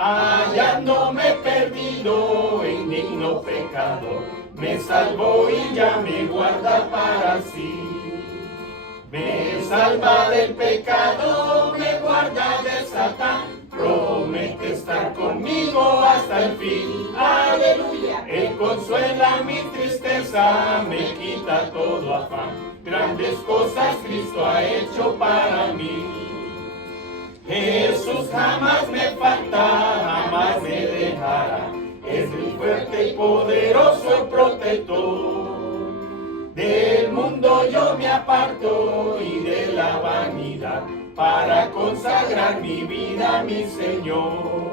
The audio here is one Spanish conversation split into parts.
hallándome perdido, indigno pecador, me salvó y ya me guarda para sí. Me salva del pecado, me guarda de Satán, promete estar conmigo hasta el fin. Aleluya. Él consuela mi tristeza, me quita todo afán. Grandes cosas Cristo ha hecho para mí. Jesús jamás me falta, jamás me dejará. Es muy fuerte y poderoso el protector. Del mundo yo me aparto y de la vanidad, para consagrar mi vida a mi Señor.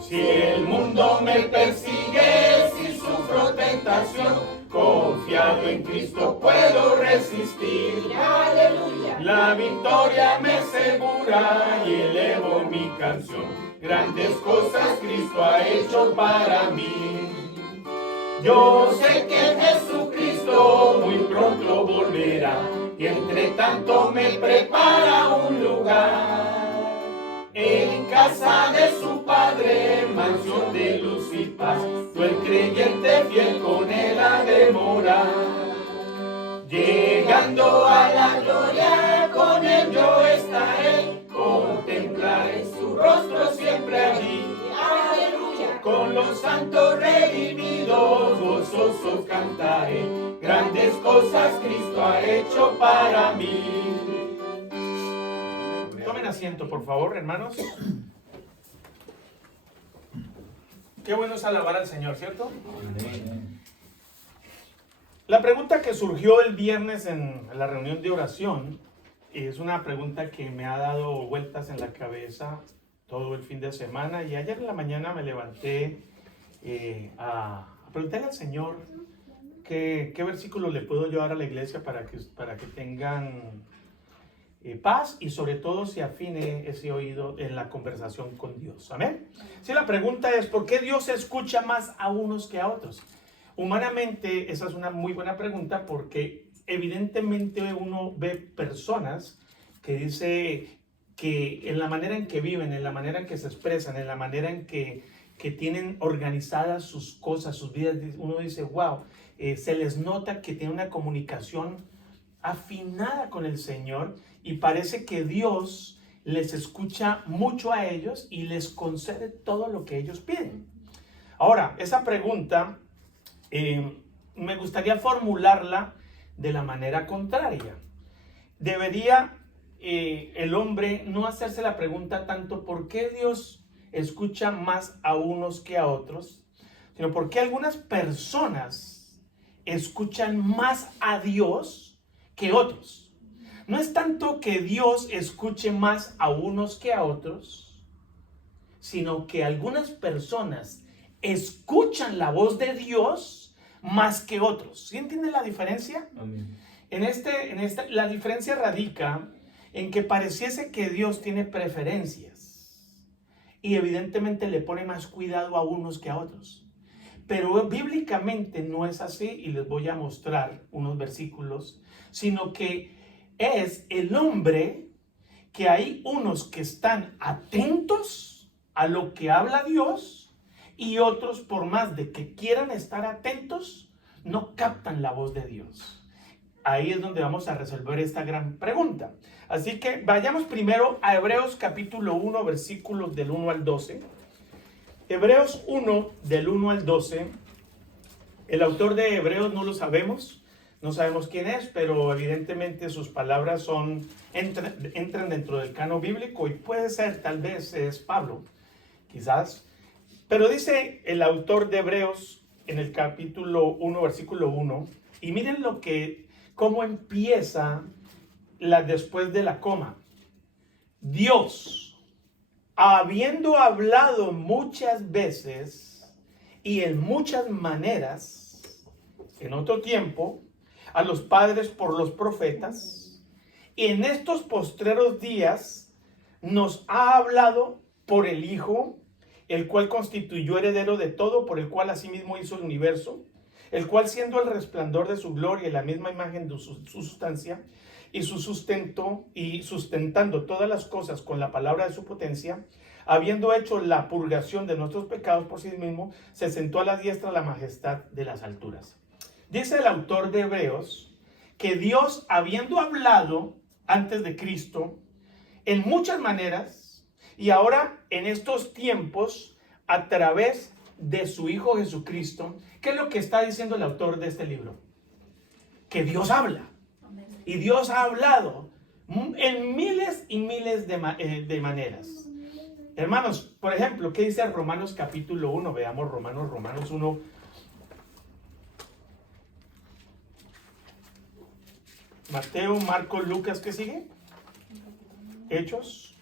Si el mundo me persigue, si sufro tentación, confiado en Cristo puedo resistir. Aleluya. La victoria me asegura y elevo mi canción. Grandes cosas Cristo ha hecho para mí. Yo sé que Jesucristo muy pronto volverá y entre tanto me prepara un lugar. En casa de su Padre, mansión de luz y paz, tú el creyente fiel con él ha de morar. Llegando a la gloria, con él yo estaré, contemplaré su rostro siempre allí. Aleluya. Con los santos redimidos, gozoso cantaré, grandes cosas Cristo ha hecho para mí. Tomen asiento, por favor, hermanos. Qué bueno es alabar al Señor, ¿cierto? Amén. La pregunta que surgió el viernes en la reunión de oración es una pregunta que me ha dado vueltas en la cabeza todo el fin de semana, y ayer en la mañana me levanté a preguntarle al Señor qué versículo le puedo llevar a la iglesia para que tengan paz y sobre todo se afine ese oído en la conversación con Dios. Amén. Si la pregunta es ¿por qué Dios escucha más a unos que a otros? Humanamente esa es una muy buena pregunta, porque evidentemente uno ve personas que dice que en la manera en que viven, en la manera en que se expresan, en la manera en que tienen organizadas sus cosas, sus vidas, uno dice wow, se les nota que tienen una comunicación afinada con el Señor y parece que Dios les escucha mucho a ellos y les concede todo lo que ellos piden. Ahora, esa pregunta me gustaría formularla de la manera contraria. Debería el hombre no hacerse la pregunta tanto ¿por qué Dios escucha más a unos que a otros?, sino ¿por qué algunas personas escuchan más a Dios que otros? No es tanto que Dios escuche más a unos que a otros, sino que algunas personas escuchan la voz de Dios más que otros. ¿Sí entienden la diferencia? Amén. La diferencia radica en que pareciese que Dios tiene preferencias y evidentemente le pone más cuidado a unos que a otros. Pero bíblicamente no es así, y les voy a mostrar unos versículos, sino que es el hombre que hay unos que están atentos a lo que habla Dios y otros, por más de que quieran estar atentos, no captan la voz de Dios. Ahí es donde vamos a resolver esta gran pregunta. Así que vayamos primero a Hebreos capítulo 1, versículos del 1 al 12. Hebreos 1, del 1 al 12. El autor de Hebreos no lo sabemos, no sabemos quién es, pero evidentemente sus palabras entran dentro del canon bíblico y puede ser, tal vez es Pablo, quizás. Pero dice el autor de Hebreos en el capítulo 1, versículo 1, y miren cómo empieza después de la coma. Dios, habiendo hablado muchas veces y en muchas maneras, en otro tiempo, a los padres por los profetas, y en estos postreros días nos ha hablado por el Hijo, el cual constituyó heredero de todo, por el cual asimismo hizo el universo, el cual siendo el resplandor de su gloria y la misma imagen de su sustancia, y su sustento, y sustentando todas las cosas con la palabra de su potencia, habiendo hecho la purgación de nuestros pecados por sí mismo, se sentó a la diestra de la majestad de las alturas. Dice el autor de Hebreos que Dios, habiendo hablado antes de Cristo en muchas maneras, y ahora en estos tiempos a través de su Hijo Jesucristo, ¿qué es lo que está diciendo el autor de este libro? Que Dios habla. Y Dios ha hablado en miles y miles de maneras. Hermanos, por ejemplo, ¿qué dice Romanos capítulo 1? Veamos Romanos 1. Mateo, Marcos, Lucas, ¿qué sigue? Hechos.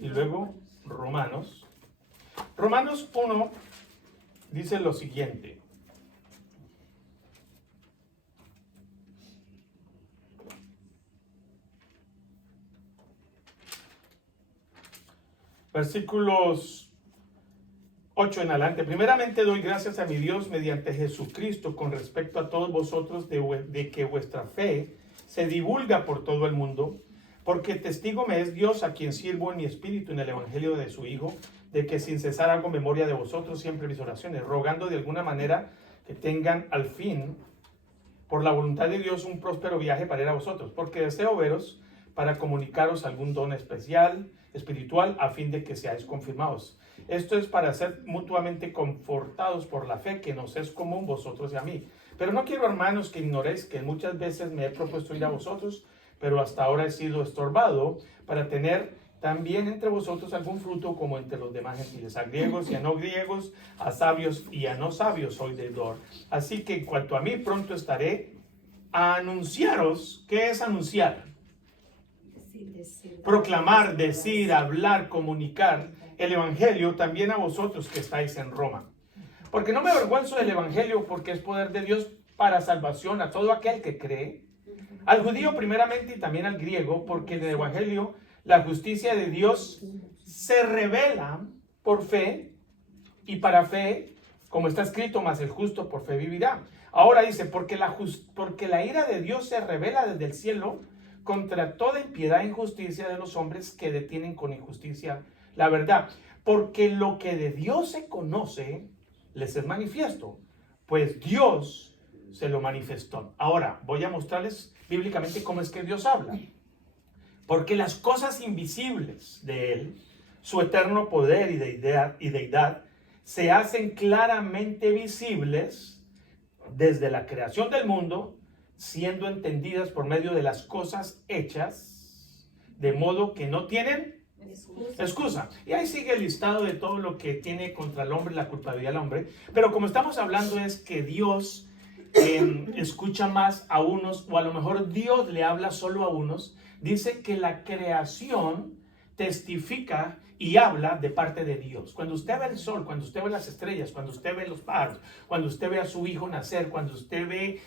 Y luego Romanos. Romanos 1 dice lo siguiente. Versículos 8 en adelante. Primeramente doy gracias a mi Dios mediante Jesucristo con respecto a todos vosotros de que vuestra fe se divulga por todo el mundo, porque testigo me es Dios, a quien sirvo en mi espíritu en el evangelio de su Hijo, de que sin cesar hago memoria de vosotros siempre en mis oraciones, rogando de alguna manera que tengan al fin, por la voluntad de Dios, un próspero viaje para ir a vosotros, porque deseo veros para comunicaros algún don espiritual, a fin de que seáis confirmados. Esto es para ser mutuamente confortados por la fe que nos es común vosotros y a mí. Pero no quiero, hermanos, que ignoréis que muchas veces me he propuesto ir a vosotros, pero hasta ahora he sido estorbado para tener también entre vosotros algún fruto como entre los demás gentiles, a griegos y a no griegos, a sabios y a no sabios soy deudor. Así que en cuanto a mí, pronto estaré a anunciaros. ¿Qué es anunciar? Proclamar, decir, hablar, comunicar el evangelio también a vosotros que estáis en Roma. Porque no me avergüenzo del evangelio, porque es poder de Dios para salvación a todo aquel que cree, al judío primeramente y también al griego, porque en el evangelio la justicia de Dios se revela por fe y para fe, como está escrito, mas el justo por fe vivirá. Ahora dice, porque la ira de Dios se revela desde el cielo contra toda impiedad e injusticia de los hombres que detienen con injusticia la verdad. Porque lo que de Dios se conoce les es manifiesto, pues Dios se lo manifestó. Ahora voy a mostrarles bíblicamente cómo es que Dios habla. Porque las cosas invisibles de Él, su eterno poder y deidad, se hacen claramente visibles desde la creación del mundo, siendo entendidas por medio de las cosas hechas, de modo que no tienen excusa. Y ahí sigue el listado de todo lo que tiene contra el hombre, la culpabilidad del hombre. Pero como estamos hablando es que Dios escucha más a unos, o a lo mejor Dios le habla solo a unos. Dice que la creación testifica y habla de parte de Dios. Cuando usted ve el sol, cuando usted ve las estrellas, cuando usted ve los pájaros, cuando usted ve a su hijo nacer, cuando usted ve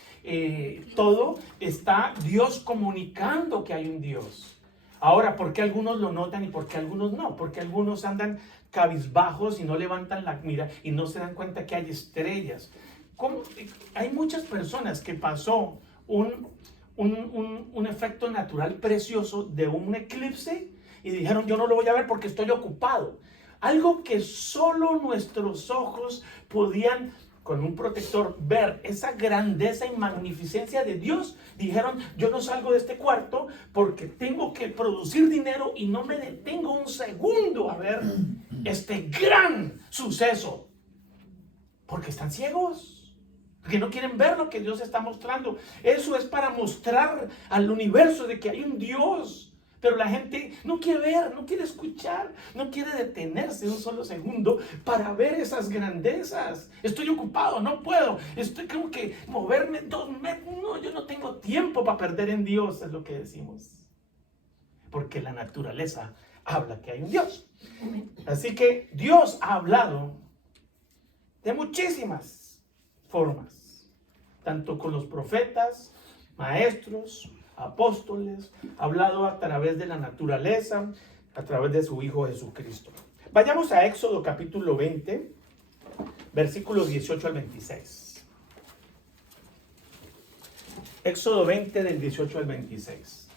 todo, está Dios comunicando que hay un Dios. Ahora, ¿por qué algunos lo notan y por qué algunos no? Porque algunos andan cabizbajos y no levantan la mira y no se dan cuenta que hay estrellas. Hay muchas personas que pasó un efecto natural precioso de un eclipse y dijeron, yo no lo voy a ver porque estoy ocupado. Algo que solo nuestros ojos podían, con un protector, ver esa grandeza y magnificencia de Dios. Dijeron, yo no salgo de este cuarto porque tengo que producir dinero y no me detengo un segundo a ver este gran suceso. Porque están ciegos, porque no quieren ver lo que Dios está mostrando. Eso es para mostrar al universo de que hay un Dios. Pero la gente no quiere ver, no quiere escuchar, no quiere detenerse un solo segundo para ver esas grandezas. Estoy ocupado, no puedo. Tengo que moverme 2 metros. No, yo no tengo tiempo para perder en Dios, es lo que decimos. Porque la naturaleza habla que hay un Dios. Así que Dios ha hablado de muchísimas formas, tanto con los profetas, maestros, apóstoles, hablado a través de la naturaleza, a través de su Hijo Jesucristo. Vayamos a Éxodo capítulo 20, versículos 18 al 26. Éxodo 20 del 18 al 26.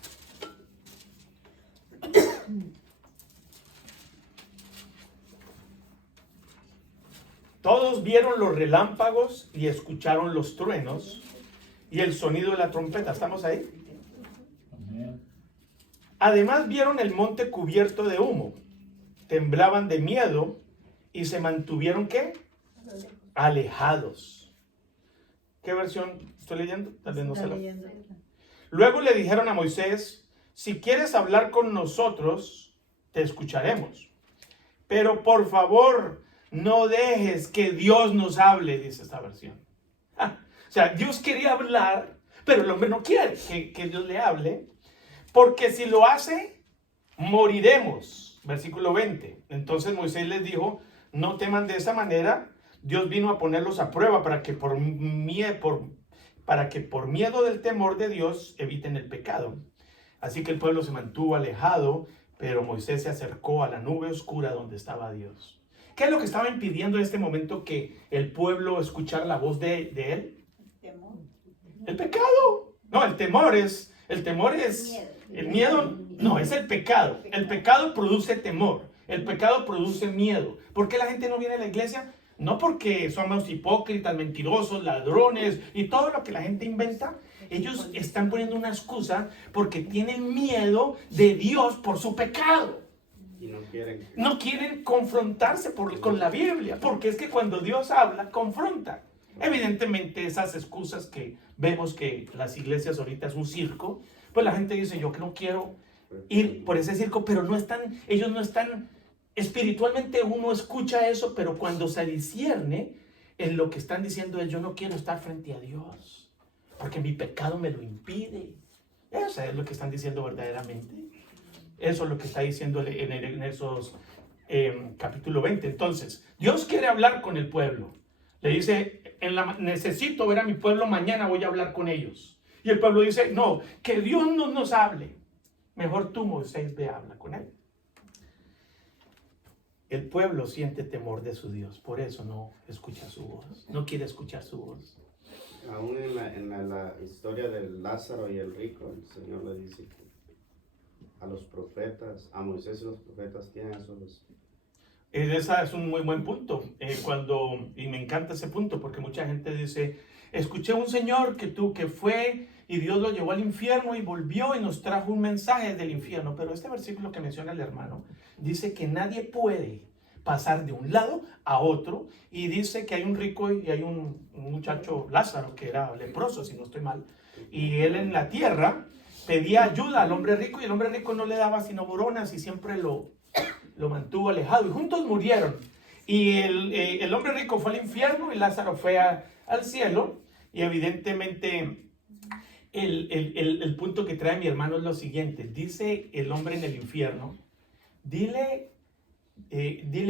Todos vieron los relámpagos y escucharon los truenos y el sonido de la trompeta. ¿Estamos ahí? Además vieron el monte cubierto de humo. Temblaban de miedo y se mantuvieron, ¿qué? Alejados. ¿Qué versión estoy leyendo? Tal vez no se la... Luego le dijeron a Moisés: si quieres hablar con nosotros, te escucharemos. Pero por favor, no dejes que Dios nos hable, dice esta versión. O sea, Dios quería hablar, pero el hombre no quiere que Dios le hable, porque si lo hace, moriremos. Versículo 20. Entonces Moisés les dijo: no teman de esa manera. Dios vino a ponerlos a prueba para que por miedo del temor de Dios eviten el pecado. Así que el pueblo se mantuvo alejado, pero Moisés se acercó a la nube oscura donde estaba Dios. ¿Qué es lo que estaba impidiendo en este momento que el pueblo escuchara la voz de él? El pecado. No, el temor es el miedo. No, es el pecado. El pecado produce temor. El pecado produce miedo. ¿Por qué la gente no viene a la iglesia? No porque somos hipócritas, mentirosos, ladrones y todo lo que la gente inventa. Ellos están poniendo una excusa porque tienen miedo de Dios por su pecado. Y no quieren confrontarse con la Biblia, porque es que cuando Dios habla, confronta. Evidentemente esas excusas que vemos que las iglesias ahorita es un circo, pues la gente dice: yo no quiero ir por ese circo, pero ellos no están... Espiritualmente uno escucha eso, pero cuando se discierne en lo que están diciendo es: yo no quiero estar frente a Dios, porque mi pecado me lo impide. Eso es lo que están diciendo verdaderamente. Eso es lo que está diciendo en esos capítulo 20. Entonces, Dios quiere hablar con el pueblo. Le dice: necesito ver a mi pueblo, mañana voy a hablar con ellos. Y el pueblo dice: no, que Dios no nos hable. Mejor tú, Moisés, ve, habla con él. El pueblo siente temor de su Dios, por eso no escucha su voz, no quiere escuchar su voz. Aún en la historia de Lázaro y el rico, el Señor le dice que a los profetas, a Moisés y los profetas tienen esos... Ese es un muy buen punto, y me encanta ese punto, porque mucha gente dice: escuché un señor que fue y Dios lo llevó al infierno y volvió y nos trajo un mensaje del infierno. Pero este versículo que menciona el hermano dice que nadie puede pasar de un lado a otro, y dice que hay un rico y hay un muchacho, Lázaro, que era leproso, si no estoy mal, y él en la tierra pedía ayuda al hombre rico, y el hombre rico no le daba sino boronas y siempre lo mantuvo alejado, y juntos murieron. Y el hombre rico fue al infierno y Lázaro fue al cielo. Y evidentemente el punto que trae mi hermano es lo siguiente: dice el hombre en el infierno: dile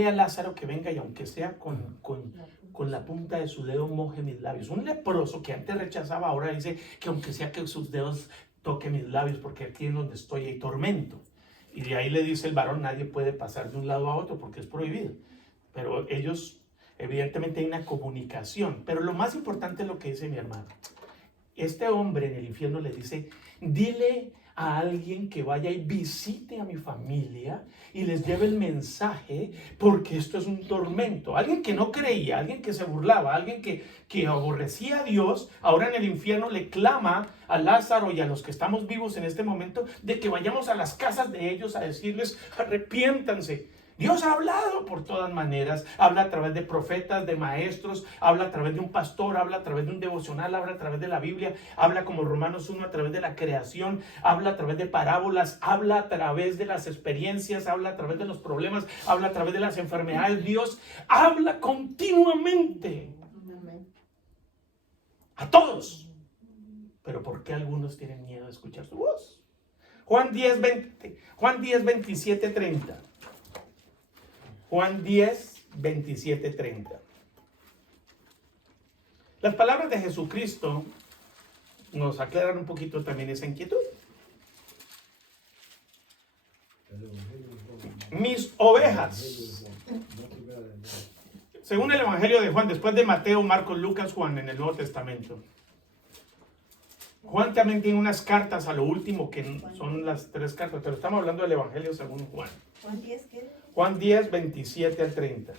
a Lázaro que venga, y aunque sea con la punta de su dedo moje mis labios. Un leproso que antes rechazaba, ahora dice que aunque sea que sus dedos toque mis labios, porque aquí es donde estoy hay tormento. Y de ahí le dice el varón: nadie puede pasar de un lado a otro porque es prohibido. Pero ellos, evidentemente hay una comunicación. Pero lo más importante es lo que dice mi hermano. Este hombre en el infierno le dice: dile a alguien que vaya y visite a mi familia y les lleve el mensaje, porque esto es un tormento. Alguien que no creía, alguien que se burlaba, alguien que aborrecía a Dios, ahora en el infierno le clama a Lázaro y a los que estamos vivos en este momento de que vayamos a las casas de ellos a decirles: arrepiéntanse. Dios ha hablado por todas maneras, habla a través de profetas, de maestros, habla a través de un pastor, habla a través de un devocional, habla a través de la Biblia, habla como Romanos 1 a través de la creación, habla a través de parábolas, habla a través de las experiencias, habla a través de los problemas, habla a través de las enfermedades. Dios habla continuamente a todos. Pero ¿por qué algunos tienen miedo de escuchar su voz? Juan 10, 27, 30. Juan 10, 27, 30. Las palabras de Jesucristo nos aclaran un poquito también esa inquietud. Mis ovejas. Según el Evangelio de Juan, después de Mateo, Marcos, Lucas, Juan en el Nuevo Testamento. Juan también tiene unas cartas a lo último, que son las 3 cartas, pero estamos hablando del Evangelio según Juan. ¿Juan 10 qué? Juan 10, 27 al 30.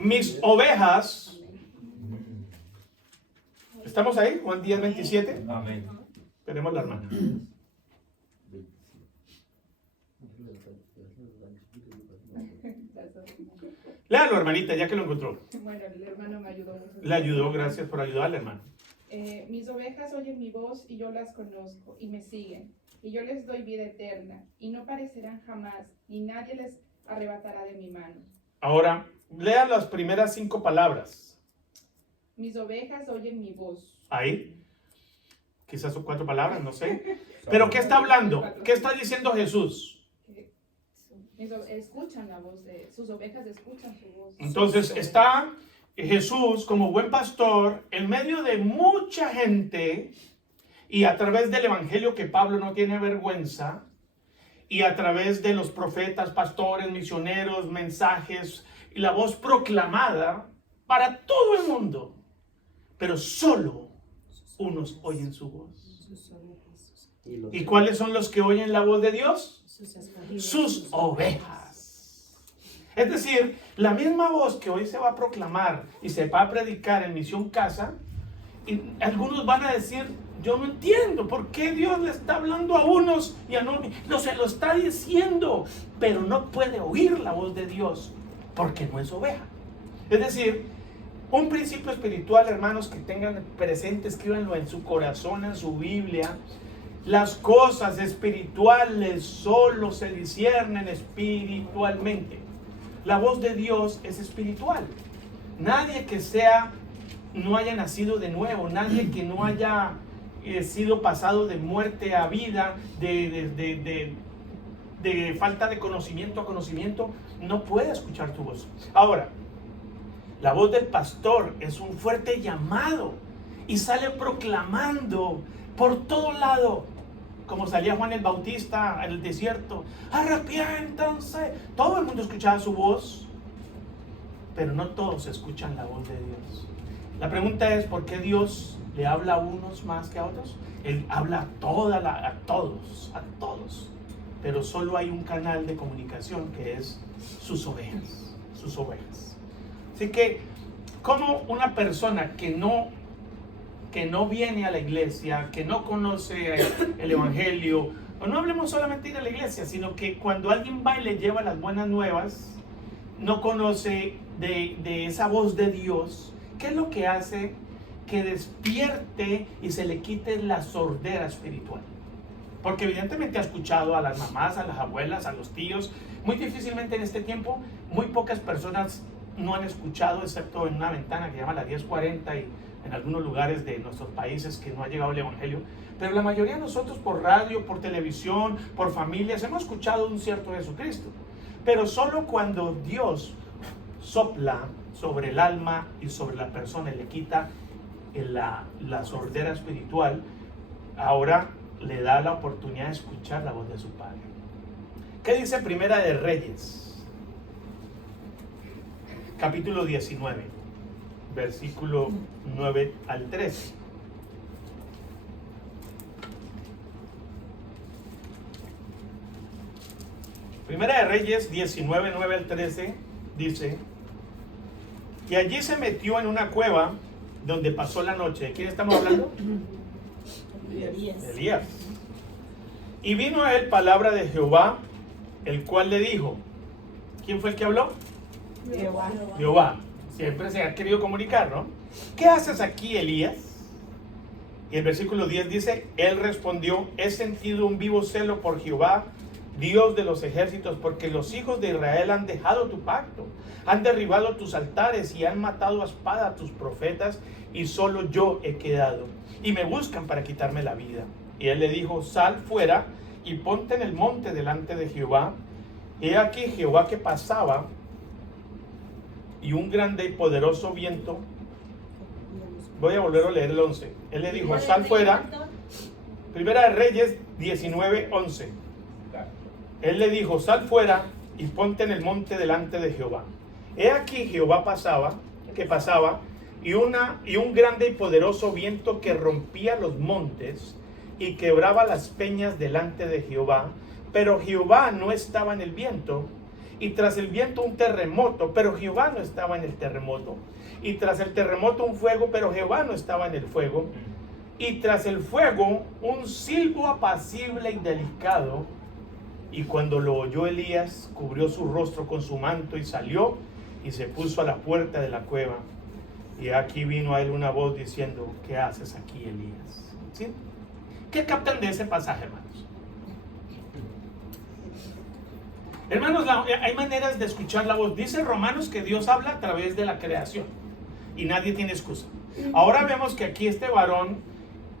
mis ovejas. ¿Estamos ahí? Juan 10, 27. Amén. Tenemos la hermana. Léalo, hermanita, ya que lo encontró. Bueno, el hermano me ayudó mucho. Le ayudó, gracias por ayudarle, hermano. Mis ovejas oyen mi voz y yo las conozco y me siguen. Y yo les doy vida eterna y no parecerán jamás, ni nadie les arrebatará de mi mano. Ahora, lea las primeras 5 palabras. Mis ovejas oyen mi voz. Ahí. Quizás son 4 palabras, no sé. Pero ¿qué está hablando? ¿Qué está diciendo Jesús? Escuchan la voz de sus ovejas, escuchan su voz. Entonces está Jesús como buen pastor en medio de mucha gente y a través del evangelio que Pablo no tiene vergüenza y a través de los profetas, pastores, misioneros, mensajes y la voz proclamada para todo el mundo, pero solo unos oyen su voz. ¿Y cuáles son los que oyen la voz de Dios? Sus ovejas. Es decir, la misma voz que hoy se va a proclamar y se va a predicar en Misión Casa, y algunos van a decir, yo no entiendo por qué Dios le está hablando a unos y a no se lo está diciendo, pero no puede oír la voz de Dios porque no es oveja. Es decir, un principio espiritual, hermanos, que tengan presente, escríbanlo en su corazón, en su Biblia. Las cosas espirituales solo se disciernen espiritualmente. La voz de Dios es espiritual. Nadie que no haya nacido de nuevo, nadie que no haya sido pasado de muerte a vida, de falta de conocimiento a conocimiento, no puede escuchar tu voz. Ahora, la voz del pastor es un fuerte llamado y sale proclamando por todo lado, como salía Juan el Bautista en el desierto, arrepiéntanse. Todo el mundo escuchaba su voz, pero no todos escuchan la voz de Dios. La pregunta es, ¿por qué Dios le habla a unos más que a otros? Él habla a todos, pero solo hay un canal de comunicación que es sus ovejas. Así que, como una persona que no viene a la iglesia, que no conoce el evangelio, o no hablemos solamente de ir a la iglesia, sino que cuando alguien va y le lleva las buenas nuevas, no conoce de esa voz de Dios, ¿qué es lo que hace? Que despierte y se le quite la sordera espiritual. Porque evidentemente ha escuchado a las mamás, a las abuelas, a los tíos. Muy difícilmente en este tiempo, muy pocas personas no han escuchado, excepto en una ventana que se llama la 1040 y en algunos lugares de nuestros países que no ha llegado el evangelio. Pero la mayoría de nosotros por radio, por televisión, por familias, hemos escuchado un cierto Jesucristo. Pero solo cuando Dios sopla sobre el alma y sobre la persona y le quita la sordera espiritual, ahora le da la oportunidad de escuchar la voz de su Padre. ¿Qué dice Primera de Reyes? Capítulo 19, versículo 9 al 13. Primera de Reyes 19, 9 al 13 dice: y allí se metió en una cueva donde pasó la noche. ¿De quién estamos hablando? Elías. Y vino a él palabra de Jehová, el cual le dijo. ¿Quién fue el que habló? Jehová. Siempre se ha querido comunicar, ¿no? ¿Qué haces aquí, Elías? Y el versículo 10 dice: él respondió: he sentido un vivo celo por Jehová, Dios de los ejércitos, porque los hijos de Israel han dejado tu pacto, han derribado tus altares y han matado a espada a tus profetas, y solo yo he quedado, y me buscan para quitarme la vida. Y él le dijo: sal fuera y ponte en el monte delante de Jehová. He aquí Jehová que pasaba, y un grande y poderoso viento. Voy a volver a leer el 11. Él le dijo: sal fuera. Primera de Reyes 19, 11. Él le dijo: sal fuera y ponte en el monte delante de Jehová. He aquí Jehová pasaba, y un grande y poderoso viento que rompía los montes y quebraba las peñas delante de Jehová, pero Jehová no estaba en el viento. y tras el viento un terremoto, pero Jehová no estaba en el terremoto. Y tras el terremoto un fuego, pero Jehová no estaba en el fuego. Y tras el fuego un silbo apacible y delicado. Y cuando lo oyó Elías, cubrió su rostro con su manto y salió y se puso a la puerta de la cueva. Y aquí vino a él una voz diciendo: ¿qué haces aquí, Elías? ¿Sí? ¿Qué captan de ese pasaje, hermanos? Hermanos, hay maneras de escuchar la voz. Dice Romanos que Dios habla a través de la creación y nadie tiene excusa. Ahora vemos que aquí este varón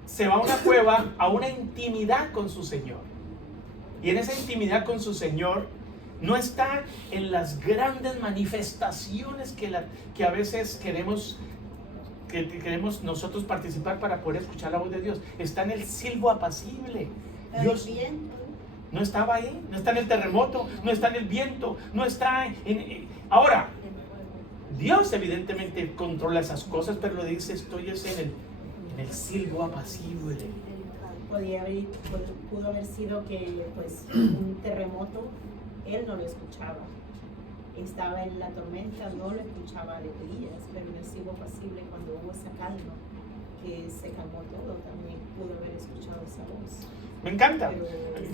se va a una cueva, a una intimidad con su Señor. Y en esa intimidad con su Señor no está en las grandes manifestaciones que a veces queremos nosotros participar para poder escuchar la voz de Dios. Está en el silbo apacible. Dios no estaba ahí, no está en el terremoto, no está en el viento, no está en... Ahora, Dios evidentemente controla esas cosas, pero lo dice, estoy en el silbo apacible. Pudo haber sido que pues un terremoto, él no lo escuchaba. Estaba en la tormenta, no lo escuchaba a Elías, pero en el silbo apacible, cuando hubo esa calma, que se calmó todo, también pudo haber escuchado esa voz. Me encanta.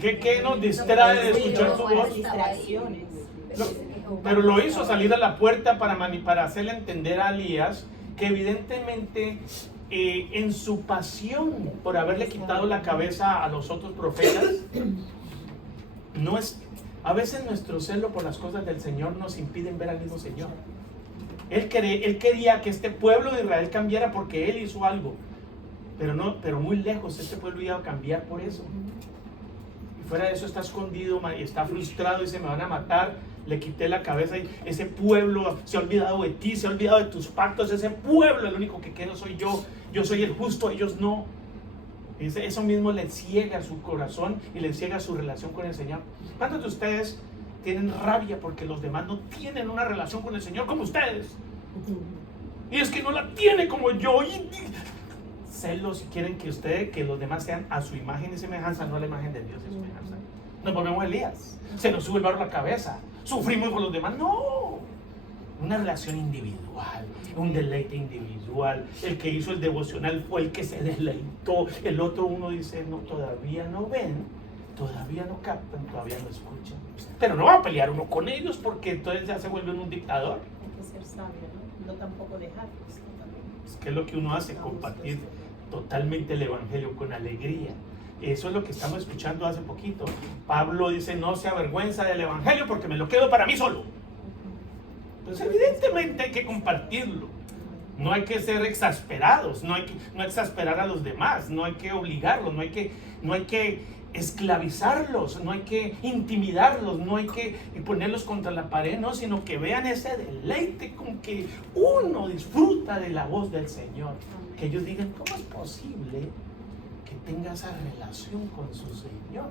¿Qué nos distrae de escuchar su voz? Distracciones. Pero lo hizo salir a la puerta para hacerle entender a Elías que evidentemente en su pasión por haberle quitado la cabeza a los otros profetas, a veces nuestro celo por las cosas del Señor nos impiden ver al mismo Señor. Él quería que este pueblo de Israel cambiara porque Él hizo algo, pero muy lejos este pueblo iba a cambiar por eso. Y fuera de eso está escondido y está frustrado y dice: me van a matar, le quité la cabeza y ese pueblo se ha olvidado de ti, se ha olvidado de tus pactos. Ese pueblo, el único que quedo soy yo soy el justo, ellos no. Y eso mismo le ciega su corazón y le ciega su relación con el Señor. ¿Cuántos de ustedes tienen rabia porque los demás no tienen una relación con el Señor como ustedes? Y es que no la tiene como yo. Celos y quieren que los demás sean a su imagen y semejanza, no a la imagen de Dios y semejanza. Nos volvemos Elías, se nos sube el barro a la cabeza, sufrimos con los demás. No, una relación individual, un deleite individual. El que hizo el devocional fue el que se deleitó. El otro uno dice: no, todavía no ven, todavía no captan, todavía no escuchan. Pero no va a pelear uno con ellos porque entonces ya se vuelve un dictador. Hay que ser sabio, ¿no? No tampoco dejarlos. ¿Qué es lo que uno hace? Compartir totalmente el evangelio con alegría. Eso es lo que estamos escuchando hace poquito. Pablo dice: no se avergüenza del evangelio porque me lo quedo para mí solo. Pues evidentemente hay que compartirlo. No hay que ser exasperados, no exasperar a los demás, no hay que obligarlos, no hay que esclavizarlos, no hay que intimidarlos, no hay que ponerlos contra la pared, no, sino que vean ese deleite con que uno disfruta de la voz del Señor. Que ellos digan: ¿cómo es posible que tenga esa relación con su Señor?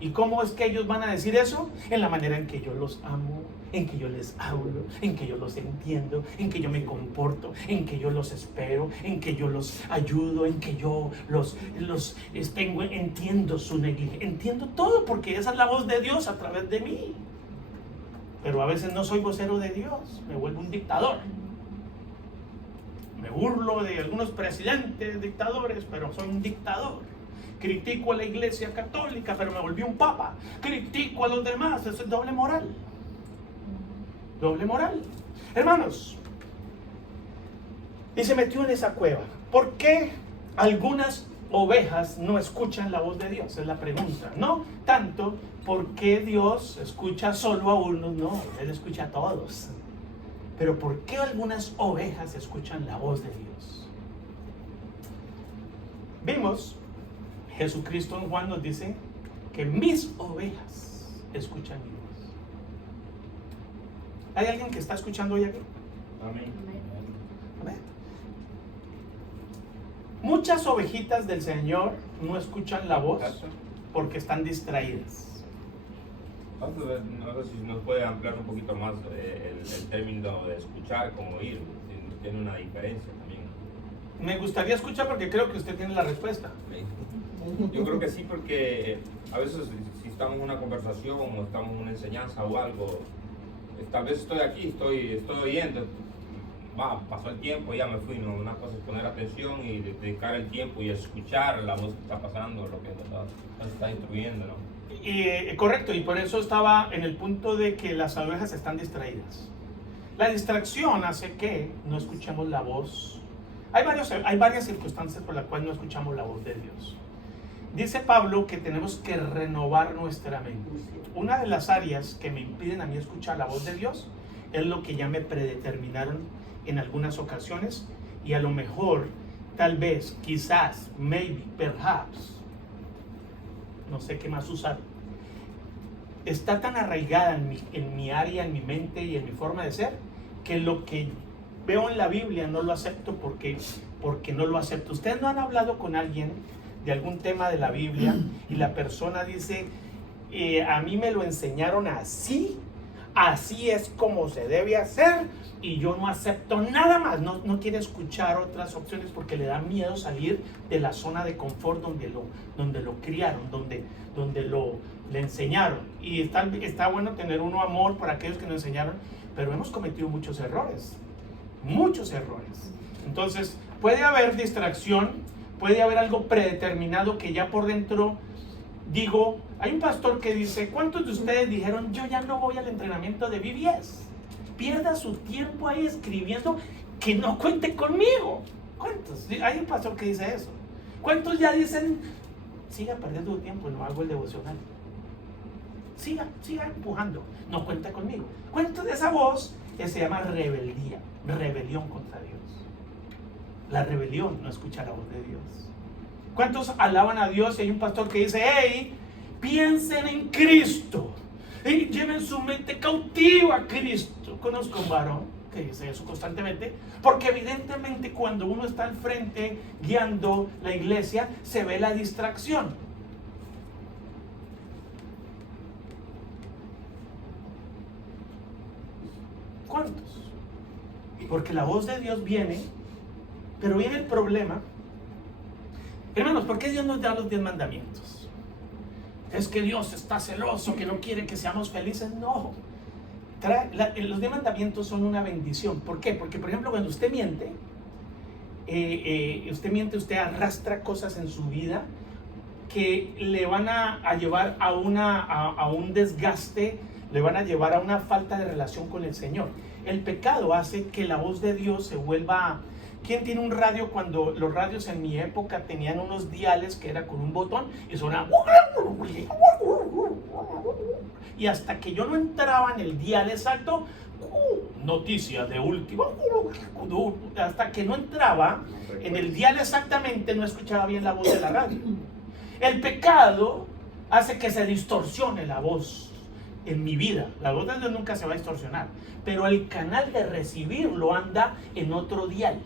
¿Y cómo es que ellos van a decir eso? En la manera en que yo los amo, en que yo les hablo, en que yo los entiendo, en que yo me comporto, en que yo los espero, en que yo los ayudo, en que yo entiendo su negligencia, entiendo todo, porque esa es la voz de Dios a través de mí. Pero a veces no soy vocero de Dios, me vuelvo un dictador. Me burlo de algunos presidentes dictadores, pero soy un dictador. Critico a la iglesia católica, pero me volví un papa. Critico a los demás, eso es doble moral. Doble moral. Hermanos, y se metió en esa cueva. ¿Por qué algunas ovejas no escuchan la voz de Dios? Es la pregunta. No tanto por qué Dios escucha solo a unos, no, Él escucha a todos. Pero ¿por qué algunas ovejas escuchan la voz de Dios? Vimos, Jesucristo en Juan nos dice que mis ovejas escuchan mi voz. ¿Hay alguien que está escuchando hoy aquí? Amén. Amén. Muchas ovejitas del Señor no escuchan la voz porque están distraídas. No sé si nos puede ampliar un poquito más el término de escuchar como oír. Tiene una diferencia también. Me gustaría escuchar porque creo que usted tiene la respuesta. Yo creo que sí, porque a veces si estamos en una conversación o estamos en una enseñanza o algo, tal vez estoy aquí, estoy oyendo, pasó el tiempo, ya me fui, ¿no? Una cosa es poner atención y dedicar el tiempo y escuchar la voz que está pasando, lo que nos está instruyendo, ¿no? Correcto, y por eso estaba en el punto de que las ovejas están distraídas. La distracción hace que no escuchemos la voz. Hay varias circunstancias por las cuales no escuchamos la voz de Dios. Dice Pablo que tenemos que renovar nuestra mente. Una de las áreas que me impiden a mí escuchar la voz de Dios es lo que ya me predeterminaron en algunas ocasiones, y a lo mejor, tal vez, quizás, maybe, perhaps, no sé qué más usar, está tan arraigada en mi área, en mi mente y en mi forma de ser, que lo que veo en la Biblia no lo acepto porque no lo acepto. Ustedes no han hablado con alguien de algún tema de la Biblia y la persona dice, a mí me lo enseñaron así es como se debe hacer y yo no acepto nada más, no quiere escuchar otras opciones porque le da miedo salir de la zona de confort donde lo criaron, donde le enseñaron? Y está bueno tener uno amor por aquellos que nos enseñaron, pero hemos cometido muchos errores. Entonces puede haber distracción, puede haber algo predeterminado que ya por dentro digo. Hay un pastor que dice, ¿cuántos de ustedes dijeron, yo ya no voy al entrenamiento de BBS? Pierda su tiempo ahí escribiendo, que no cuente conmigo. ¿Cuántos? Hay un pastor que dice eso. ¿Cuántos ya dicen, siga perdiendo tu tiempo, no hago el devocional? Siga empujando, no cuenta conmigo. ¿Cuántos de esa voz que se llama rebeldía, rebelión contra Dios? La rebelión, no escuchar la voz de Dios. ¿Cuántos alaban a Dios y hay un pastor que dice, hey, piensen en Cristo y lleven su mente cautiva a Cristo? Conozco un varón que dice eso constantemente, porque evidentemente cuando uno está al frente guiando la iglesia se ve la distracción. ¿Cuántos? Porque la voz de Dios viene, pero viene el problema. Hermanos, ¿por qué Dios nos da los 10 mandamientos? ¿Es que Dios está celoso, que no quiere que seamos felices? No. Los 10 mandamientos son una bendición. ¿Por qué? Porque, por ejemplo, cuando usted miente, usted arrastra cosas en su vida que le van a llevar a un desgaste, le van a llevar a una falta de relación con el Señor. El pecado hace que la voz de Dios se vuelva... ¿Quién tiene un radio? Cuando los radios en mi época tenían unos diales que era con un botón y sonaba... Y hasta que yo no entraba en el dial exacto, noticias de última, hasta que no entraba en el dial exactamente, no escuchaba bien la voz de la radio. El pecado hace que se distorsione la voz en mi vida. La voz de Dios nunca se va a distorsionar, pero el canal de recibirlo anda en otro dial.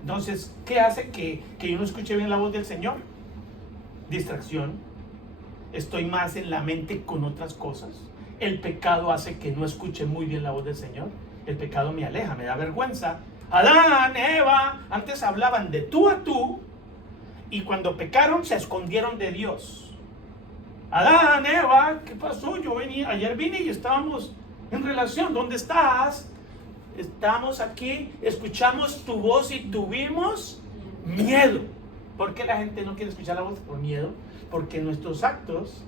Entonces, ¿qué hace que yo no escuche bien la voz del Señor? Distracción. Estoy más en la mente con otras cosas. El pecado hace que no escuche muy bien la voz del Señor. El pecado me aleja, me da vergüenza. Adán, Eva, antes hablaban de tú a tú, y cuando pecaron se escondieron de Dios. Adán, Eva, ¿qué pasó? Ayer vine y estábamos en relación. ¿Dónde estás? Estamos aquí, escuchamos tu voz y tuvimos miedo. ¿Por qué la gente no quiere escuchar la voz? Por miedo. Porque nuestros actos...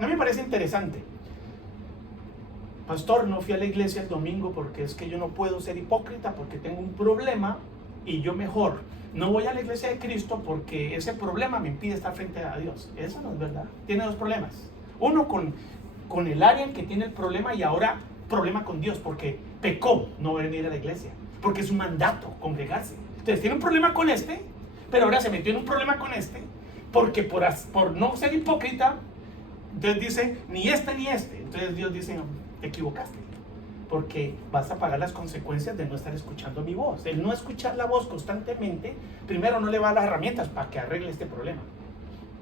A mí me parece interesante. Pastor, no fui a la iglesia el domingo porque es que yo no puedo ser hipócrita, porque tengo un problema y yo mejor no voy a la iglesia de Cristo porque ese problema me impide estar frente a Dios. Eso no es verdad. Tiene dos problemas. Uno con el área en que tiene el problema, y ahora problema con Dios porque pecó no venir a la iglesia, porque es un mandato congregarse. Entonces tiene un problema con este, pero ahora se metió en un problema con este porque por no ser hipócrita, entonces dice ni este ni este. Entonces Dios dice, no, te equivocaste, porque vas a pagar las consecuencias de no estar escuchando mi voz. El no escuchar la voz constantemente, primero no le va a dar las herramientas para que arregle este problema.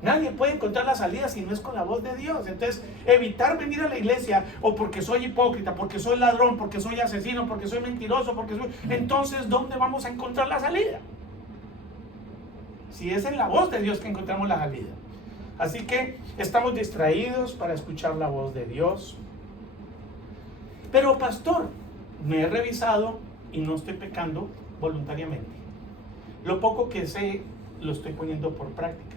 Nadie puede encontrar la salida si no es con la voz de Dios. Entonces, evitar venir a la iglesia, o porque soy hipócrita, porque soy ladrón, porque soy asesino, porque soy mentiroso, entonces, ¿dónde vamos a encontrar la salida? Si es en la voz de Dios que encontramos la salida. Así que estamos distraídos para escuchar la voz de Dios. Pero pastor, me he revisado y no estoy pecando voluntariamente. Lo poco que sé lo estoy poniendo por práctica.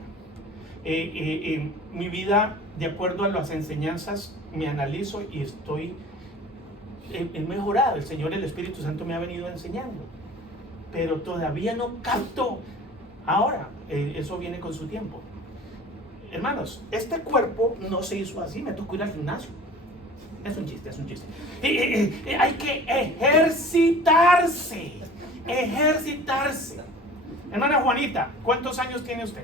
Mi vida, de acuerdo a las enseñanzas, me analizo y he mejorado. El Señor, el Espíritu Santo me ha venido enseñando, pero todavía no capto. Ahora, eso viene con su tiempo. Hermanos, este cuerpo no se hizo así, me tocó ir al gimnasio. Es un chiste, es un chiste. Hay que ejercitarse. Hermana Juanita, ¿cuántos años tiene usted?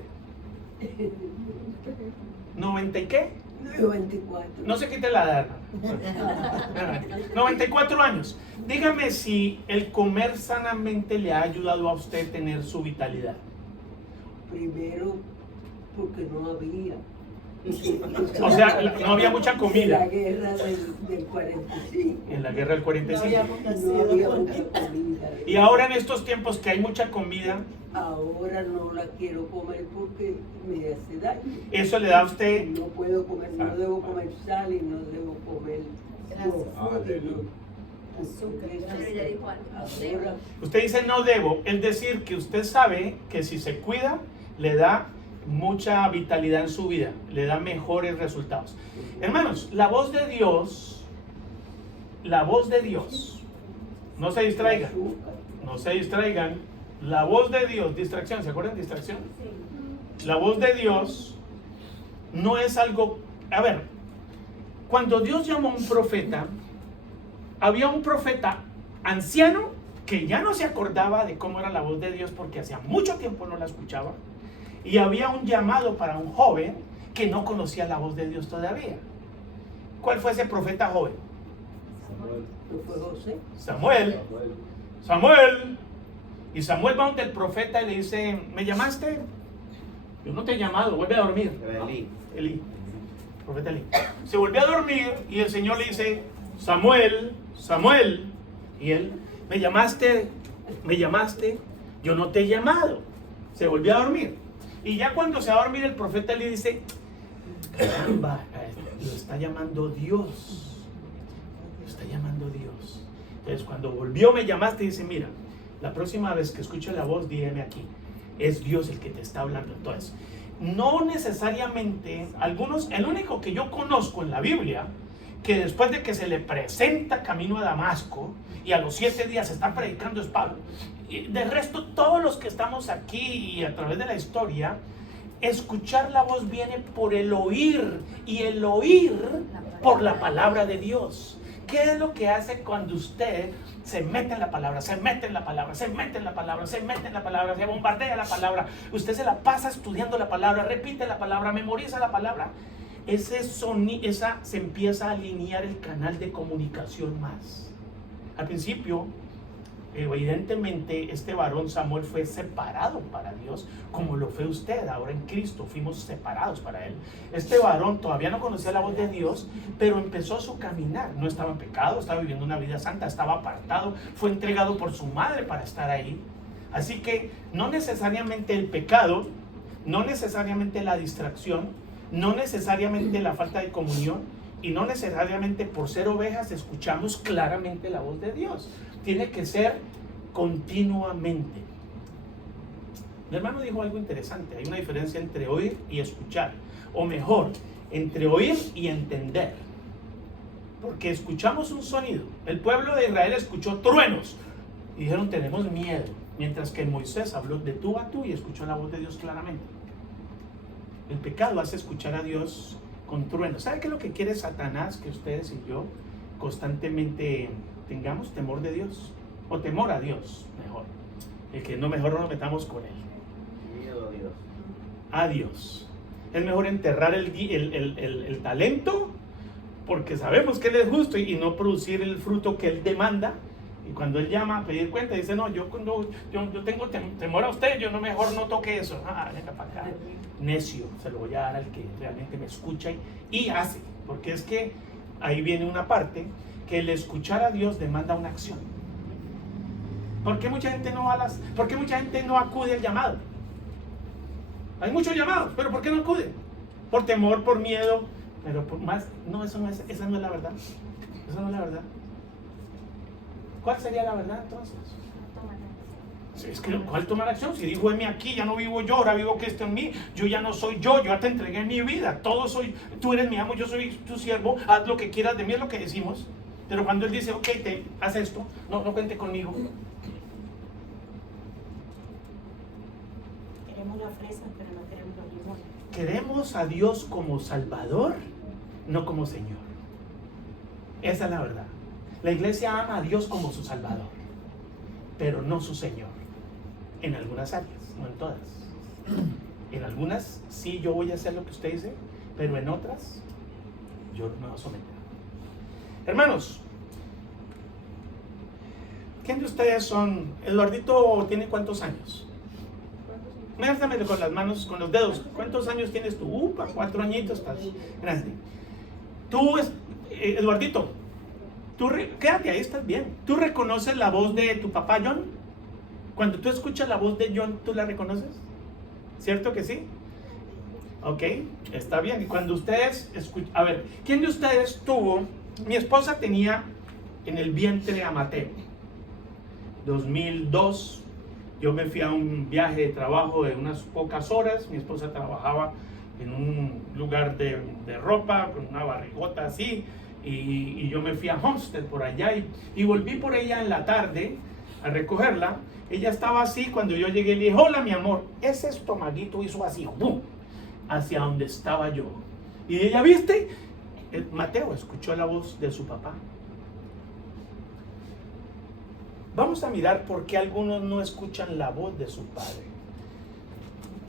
¿90 y qué? 94. No se quite la edad. 94 años. Dígame si el comer sanamente le ha ayudado a usted a tener su vitalidad. Primero, porque no había. O sea, no había mucha En comida. la guerra del 45. En la guerra del No 45. habíamos No nacido. había mucha comida. Y ahora en estos tiempos que hay mucha comida, Ahora no la quiero comer porque me hace daño. eso le da a usted. No puedo comer, no debo comer sal y no debo comer Gracias. azúcar. Pero ella dijo algo. Ahora Usted dice no debo, es decir, que usted sabe que si se cuida, le da mucha vitalidad en su vida, le da mejores resultados. Hermanos, la voz de Dios, no se distraigan, no se distraigan, la voz de Dios, distracción, ¿se acuerdan de distracción? La voz de Dios no es algo, a ver, cuando Dios llamó a un profeta, había un profeta anciano que ya no se acordaba de cómo era la voz de Dios porque hacía mucho tiempo no la escuchaba, y había un llamado para un joven que no conocía la voz de Dios todavía. ¿Cuál fue ese profeta joven? no fue José. Samuel. Y Samuel va donde el profeta y le dice, ¿me llamaste? Yo no te he llamado, vuelve a dormir. Era Elí. Elí, profeta Elí. Se volvió a dormir y el Señor le dice, Samuel. Y él, ¿me llamaste? Yo no te he llamado. Se volvió a dormir. Y ya cuando se va a dormir el profeta le dice, caramba, lo está llamando Dios. Entonces cuando volvió, me llamaste y dice, mira, la próxima vez que escuche la voz, dígame aquí. Es Dios el que te está hablando. Entonces, no necesariamente, el único que yo conozco en la Biblia, que después de que se le presenta camino a Damasco y a los 7 días está predicando es Pablo. Y de resto, todos los que estamos aquí y a través de la historia, escuchar la voz viene por el oír y el oír por la palabra de Dios. ¿Qué es lo que hace cuando usted se mete en la palabra, se bombardea la palabra? Usted se la pasa estudiando la palabra, repite la palabra, memoriza la palabra. Se empieza a alinear el canal de comunicación más. Al principio, evidentemente, este varón Samuel fue separado para Dios, como lo fue usted. Ahora en Cristo fuimos separados para Él. Este varón todavía no conocía la voz de Dios, pero empezó su caminar. No estaba en pecado, estaba viviendo una vida santa, estaba apartado, fue entregado por su madre para estar ahí. Así que no necesariamente el pecado, no necesariamente la distracción, no necesariamente la falta de comunión, y no necesariamente por ser ovejas escuchamos claramente la voz de Dios. Tiene que ser continuamente. Mi hermano dijo algo interesante. Hay una diferencia entre oír y escuchar. O mejor, entre oír y entender. Porque escuchamos un sonido. El pueblo de Israel escuchó truenos y dijeron, tenemos miedo. Mientras que Moisés habló de tú a tú y escuchó la voz de Dios claramente. El pecado hace escuchar a Dios con truenos. ¿Sabe qué es lo que quiere Satanás? Que ustedes y yo constantemente tengamos temor de Dios, o temor a Dios, mejor. El que no, mejor no nos metamos con Él. Miedo a Dios. A Dios. Es mejor enterrar el talento, porque sabemos que Él es justo, y no producir el fruto que Él demanda. Y cuando Él llama a pedir cuenta, dice, no, yo tengo temor a usted, yo mejor no toque eso. Venga para acá. Necio, se lo voy a dar al que realmente me escucha y hace. Porque es que ahí viene una parte que el escuchar a Dios demanda una acción. ¿Por qué mucha gente no acude al llamado? Hay muchos llamados, pero ¿por qué no acude? Por temor, por miedo, pero por más. No, esa no es la verdad. Esa no es la verdad. ¿Cuál sería la verdad entonces? Sí, es que ¿cuál tomar acción? Si dijo, heme aquí, ya no vivo yo, ahora vivo Cristo en mí, yo ya no soy yo ya te entregué mi vida, todo soy, tú eres mi amo, yo soy tu siervo, haz lo que quieras de mí, es lo que decimos. Pero cuando Él dice, ok, haz esto, no cuente conmigo. Queremos la fresa, pero no queremos los limones. Queremos a Dios como Salvador, no como Señor. Esa es la verdad. La iglesia ama a Dios como su Salvador, pero no su Señor. En algunas áreas, no en todas. En algunas, sí, yo voy a hacer lo que usted dice, pero en otras, yo no me voy a someter. Hermanos, ¿quién de ustedes son? Eduardito tiene ¿cuántos años? Muéstrame con las manos, con los dedos. ¿Cuántos años tienes tú? 4 añitos, estás grande. Tú, Eduardito, quédate ahí, estás bien. ¿Tú reconoces la voz de tu papá John? Cuando tú escuchas la voz de John, ¿tú la reconoces? ¿Cierto que sí? Ok, está bien. Y cuando ustedes escuchan, a ver, ¿quién de ustedes tuvo? Mi esposa tenía en el vientre a Mateo. 2002, yo me fui a un viaje de trabajo de unas pocas horas. Mi esposa trabajaba en un lugar de ropa, con una barrigota así. Y yo me fui a Homestead por allá y volví por ella en la tarde a recogerla. Ella estaba así, cuando yo llegué le dije, hola mi amor. Ese estomaguito hizo así, ¡bum!, hacia donde estaba yo. Y ella, ¿viste? Mateo escuchó la voz de su papá. Vamos a mirar por qué algunos no escuchan la voz de su padre.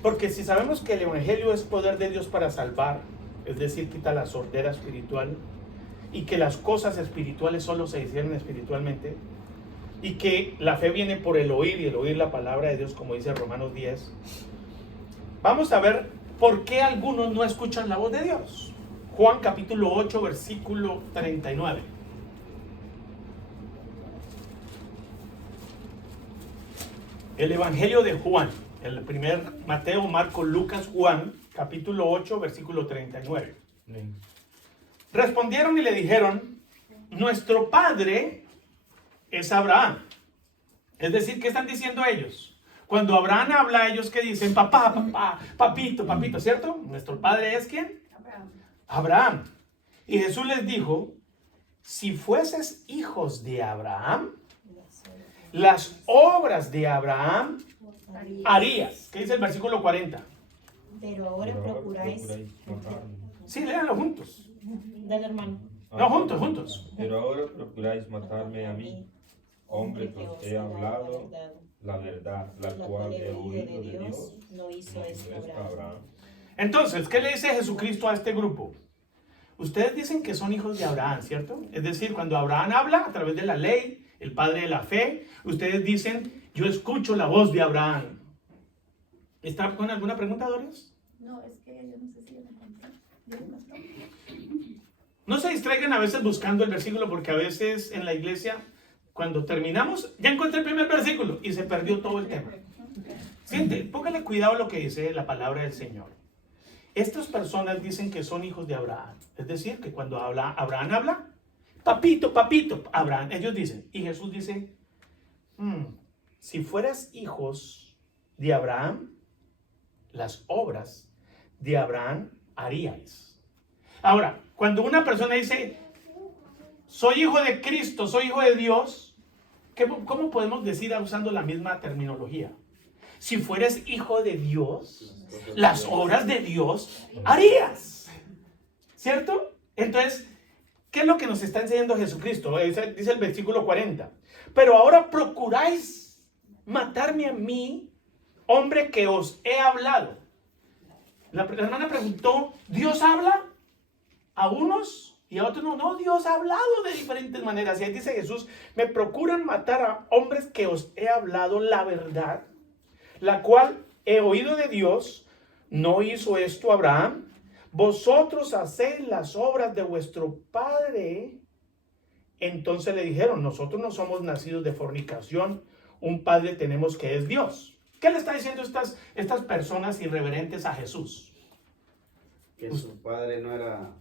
Porque si sabemos que el evangelio es poder de Dios para salvar, es decir, quita la sordera espiritual, y que las cosas espirituales solo se disciernen espiritualmente, y que la fe viene por el oír y el oír la palabra de Dios, como dice Romanos 10. Vamos a ver por qué algunos no escuchan la voz de Dios. Juan capítulo 8, versículo 39. El evangelio de Juan, el primer Mateo, Marcos, Lucas, Juan, capítulo 8, versículo 39. Respondieron y le dijeron, nuestro padre es Abraham. Es decir, ¿qué están diciendo ellos? Cuando Abraham habla, ellos que dicen, papá, papá, papito, papito, ¿cierto? Nuestro padre es ¿quién? Abraham. Y Jesús les dijo, si fueses hijos de Abraham, las obras de Abraham harías. ¿Qué dice el versículo 40? Pero ahora procuráis. Sí, léanlo juntos. Dale, hermano. No, juntos. Pero ahora procuráis matarme a mí, hombre que os he hablado la verdad, la cual he oído de Dios. No hizo esto Abraham. Entonces, ¿qué le dice Jesucristo a este grupo? Ustedes dicen que son hijos de Abraham, ¿cierto? Es decir, cuando Abraham habla a través de la ley, el padre de la fe, ustedes dicen, yo escucho la voz de Abraham. ¿Está con alguna pregunta, Doris? No, es que yo no sé si lo encontré. No se distraigan a veces buscando el versículo, porque a veces en la iglesia, cuando terminamos, ya encontré el primer versículo y se perdió todo el tema. Siente, póngale cuidado a lo que dice la palabra del Señor. Estas personas dicen que son hijos de Abraham. Es decir, que cuando Abraham habla, papito, papito, Abraham, ellos dicen. Y Jesús dice, si fueras hijos de Abraham, las obras de Abraham haríais. Ahora, cuando una persona dice, soy hijo de Cristo, soy hijo de Dios, ¿cómo podemos decir usando la misma terminología? Si fueres hijo de Dios, las obras de Dios harías. ¿Cierto? Entonces, ¿qué es lo que nos está enseñando Jesucristo? Dice el versículo 40. Pero ahora procuráis matarme a mí, hombre que os he hablado. La hermana preguntó, ¿Dios habla? A unos y a otros no. No, Dios ha hablado de diferentes maneras. Y ahí dice Jesús, me procuran matar a hombres que os he hablado la verdad, la cual he oído de Dios. ¿No hizo esto Abraham? Vosotros hacéis las obras de vuestro padre. Entonces le dijeron, nosotros no somos nacidos de fornicación, un padre tenemos que es Dios. ¿Qué le está diciendo estas personas irreverentes a Jesús? Que su padre no era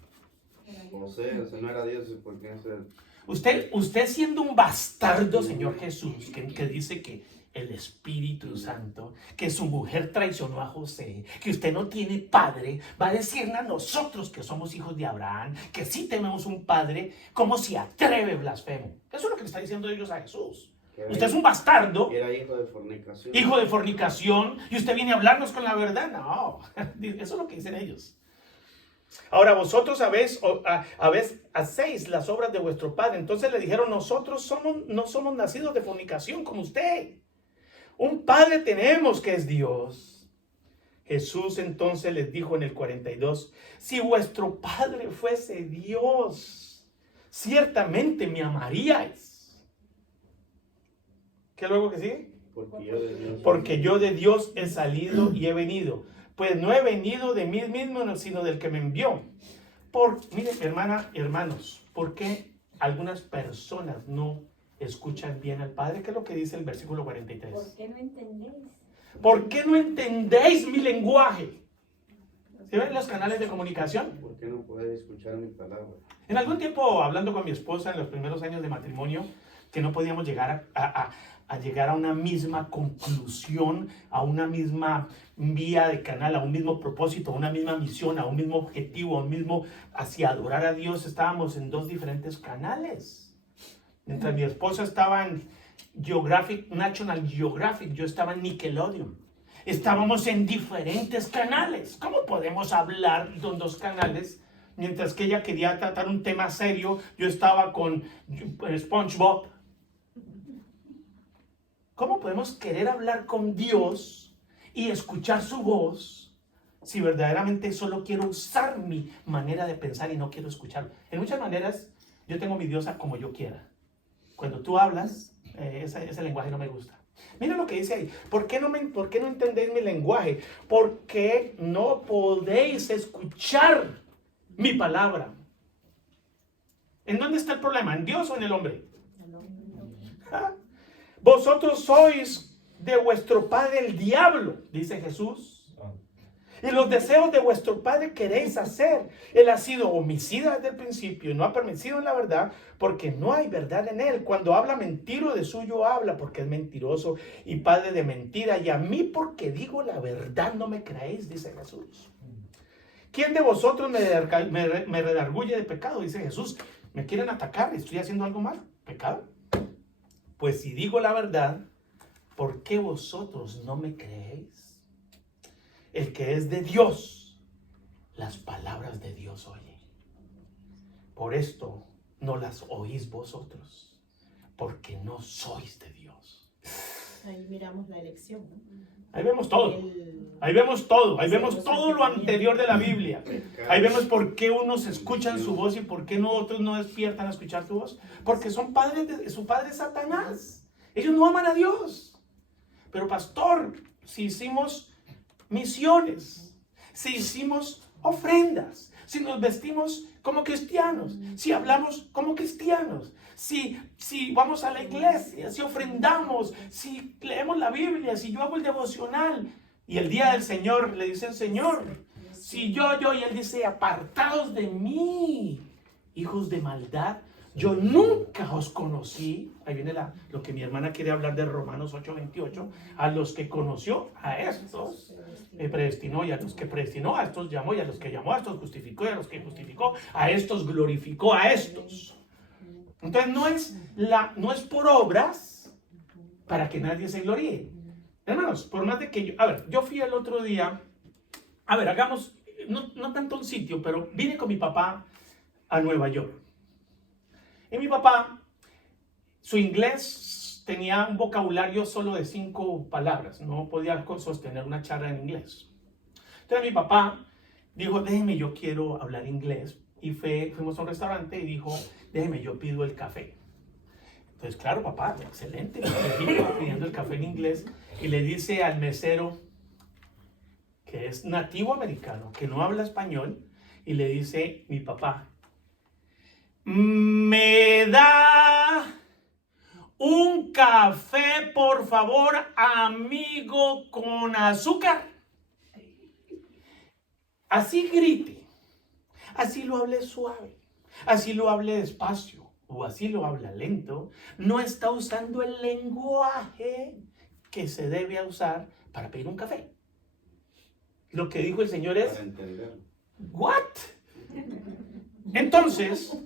José, o sea, no era Dios, ¿por qué hacer? Usted siendo un bastardo, Señor Jesús, que dice que el Espíritu Santo, que su mujer traicionó a José, que usted no tiene padre, va a decirle a nosotros que somos hijos de Abraham, que sí tenemos un padre, ¿cómo se atreve, blasfemo? Eso es lo que le está diciendo ellos a Jesús. Usted es un bastardo, Era hijo de fornicación. hijo de fornicación, y usted viene a hablarnos con la verdad. No, eso es lo que dicen ellos. Ahora vosotros hacéis las obras de vuestro padre. Entonces le dijeron, nosotros no somos nacidos de fornicación como usted. Un padre tenemos que es Dios. Jesús entonces les dijo en el 42, si vuestro padre fuese Dios, ciertamente me amaríais. ¿Qué luego que sigue? Porque yo de Dios he salido y he venido. Pues no he venido de mí mismo, sino del que me envió. Mire, hermanos, ¿por qué algunas personas no escuchan bien al Padre? ¿Qué es lo que dice el versículo 43? ¿Por qué no entendéis? ¿Por qué no entendéis mi lenguaje? ¿Sí ven los canales de comunicación? ¿Por qué no podéis escuchar mi palabra? En algún tiempo, hablando con mi esposa en los primeros años de matrimonio, que no podíamos llegar a llegar a una misma conclusión, a una misma vía de canal, a un mismo propósito, a una misma misión, a un mismo objetivo, a un mismo hacia adorar a Dios. Estábamos en dos diferentes canales. Mientras mi esposa estaba en National Geographic, yo estaba en Nickelodeon. Estábamos en diferentes canales. ¿Cómo podemos hablar con dos canales? Mientras que ella quería tratar un tema serio, yo estaba con SpongeBob. ¿Cómo podemos querer hablar con Dios y escuchar su voz si verdaderamente solo quiero usar mi manera de pensar y no quiero escucharlo? En muchas maneras, yo tengo mi Dios como yo quiera. Cuando tú hablas, ese lenguaje no me gusta. Mira lo que dice ahí. ¿Por qué no entendéis mi lenguaje? Porque no podéis escuchar mi palabra. ¿En dónde está el problema? ¿En Dios o en el hombre? ¿Ah? Vosotros sois de vuestro padre el diablo, dice Jesús. Y los deseos de vuestro padre queréis hacer. Él ha sido homicida desde el principio y no ha permanecido en la verdad porque no hay verdad en él. Cuando habla mentira, de suyo habla porque es mentiroso y padre de mentira. Y a mí porque digo la verdad no me creéis, dice Jesús. ¿Quién de vosotros me redarguye de pecado? Dice Jesús. ¿Me quieren atacar? ¿Estoy haciendo algo mal? ¿Pecado? Pues si digo la verdad, ¿por qué vosotros no me creéis? El que es de Dios, las palabras de Dios oye. Por esto no las oís vosotros, porque no sois de Dios. Ahí miramos la elección, ¿no? Ahí vemos todo. Ahí vemos todo. Ahí vemos todo lo anterior de la Biblia. Ahí vemos por qué unos escuchan su voz y por qué otros no despiertan a escuchar su voz. Porque son padres su padre es Satanás. Ellos no aman a Dios. Pero pastor, si hicimos misiones, si hicimos ofrendas, si nos vestimos como cristianos, si hablamos como cristianos, si vamos a la iglesia, si ofrendamos, si leemos la Biblia, si yo hago el devocional, y el día del Señor le dice el Señor, si y él dice, apartados de mí, hijos de maldad, yo nunca os conocí. Ahí viene lo que mi hermana quiere hablar de Romanos 8:28. A los que conoció, a estos predestinó, y a los que predestinó, a estos llamó, y a los que llamó, a estos justificó, y a los que justificó, a estos glorificó, a estos. Entonces no es por obras para que nadie se gloríe. Hermanos, por más de que yo fui el otro día, hagamos, no tanto un sitio, pero vine con mi papá a Nueva York. Y mi papá, su inglés tenía un vocabulario solo de 5 palabras. No podía sostener una charla en inglés. Entonces mi papá dijo, déjeme, yo quiero hablar inglés. Y fuimos a un restaurante y dijo, déjeme, yo pido el café. Entonces, claro, papá, excelente. Pidiendo el café en inglés. Y le dice al mesero, que es nativo americano, que no habla español, y le dice, mi papá, ¿me da un café, por favor, amigo, con azúcar? Así grite, así lo hable suave, así lo hable despacio. o así lo habla lento, no está usando el lenguaje que se debe usar para pedir un café. Lo que dijo el Señor es, Para entender. ¿what? Entonces,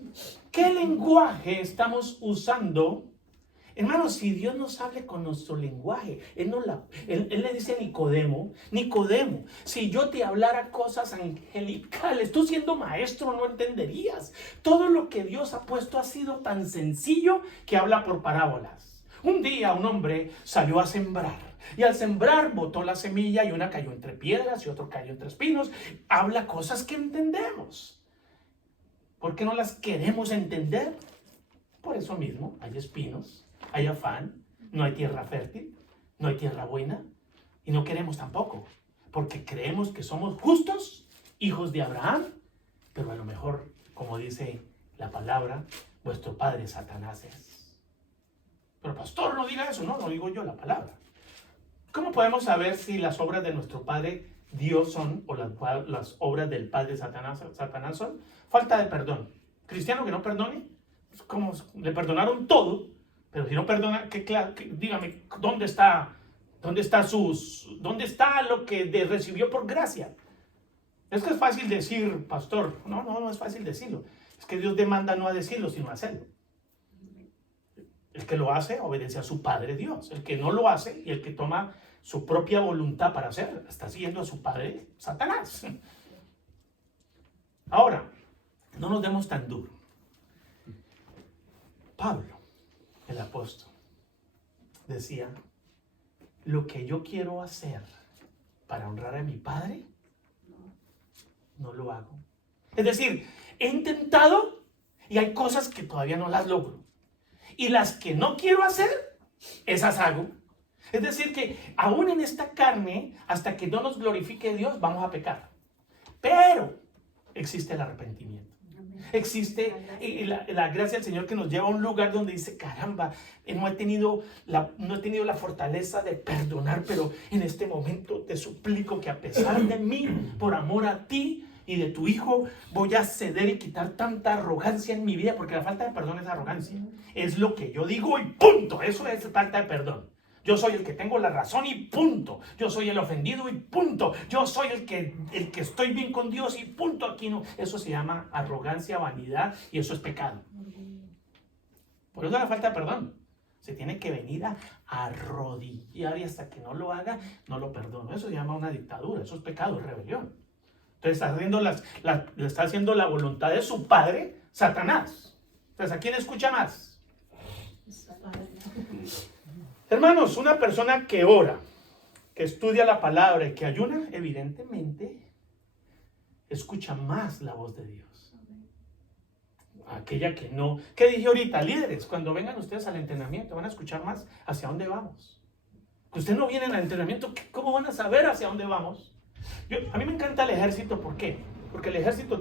¿qué lenguaje estamos usando? Hermanos, si Dios nos habla con nuestro lenguaje, Él le dice a Nicodemo, si yo te hablara cosas angelicales, tú siendo maestro no entenderías. Todo lo que Dios ha puesto ha sido tan sencillo que habla por parábolas. Un día un hombre salió a sembrar. Y al sembrar botó la semilla y una cayó entre piedras y otro cayó entre espinos. Habla cosas que entendemos. ¿Por qué no las queremos entender? Por eso mismo, hay espinos, hay afán, no hay tierra fértil, no hay tierra buena. Y no queremos tampoco, porque creemos que somos justos, hijos de Abraham. Pero a lo mejor, como dice la palabra, vuestro padre Satanás es. Pero pastor, no diga eso, no digo yo, la palabra. ¿Cómo podemos saber si las obras de nuestro Padre Dios son o las obras del Padre Satanás son? Falta de perdón. Cristiano que no perdone, como le perdonaron todo, pero si no perdona, dígame, ¿dónde está lo que recibió por gracia? Es que es fácil decir, pastor. No es fácil decirlo. Es que Dios demanda no a decirlo, sino a hacerlo. El que lo hace obedece a su Padre Dios. El que no lo hace y el que toma su propia voluntad para hacer, está siguiendo a su padre Satanás. Ahora, no nos demos tan duro. Pablo, el apóstol, decía, lo que yo quiero hacer para honrar a mi Padre, no lo hago. Es decir, he intentado y hay cosas que todavía no las logro. Y las que no quiero hacer, esas hago. Es decir que aún en esta carne, hasta que no nos glorifique Dios, vamos a pecar. Pero existe el arrepentimiento. Existe la gracia del Señor que nos lleva a un lugar donde dice, caramba, no he tenido la fortaleza de perdonar, pero en este momento te suplico que a pesar de mí, por amor a ti y de tu Hijo, voy a ceder y quitar tanta arrogancia en mi vida, porque la falta de perdón es arrogancia. Es lo que yo digo y punto. Eso es falta de perdón. Yo soy el que tengo la razón y punto. Yo soy el ofendido y punto. Yo soy el que estoy bien con Dios y punto. Aquí no. Eso se llama arrogancia, vanidad y eso es pecado. Por eso la falta de perdón. Se tiene que venir a arrodillar y hasta que no lo haga, no lo perdono. Eso se llama una dictadura. Eso es pecado, es rebelión. Entonces le está haciendo la voluntad de su padre, Satanás. Entonces, ¿a quién escucha más? Hermanos, una persona que ora, que estudia la palabra y que ayuna, evidentemente escucha más la voz de Dios. Aquella que no. ¿Qué dije ahorita? Líderes, cuando vengan ustedes al entrenamiento, van a escuchar más hacia dónde vamos. Que ustedes no vienen al entrenamiento, ¿cómo van a saber hacia dónde vamos? A mí me encanta el ejército, ¿por qué? Porque el ejército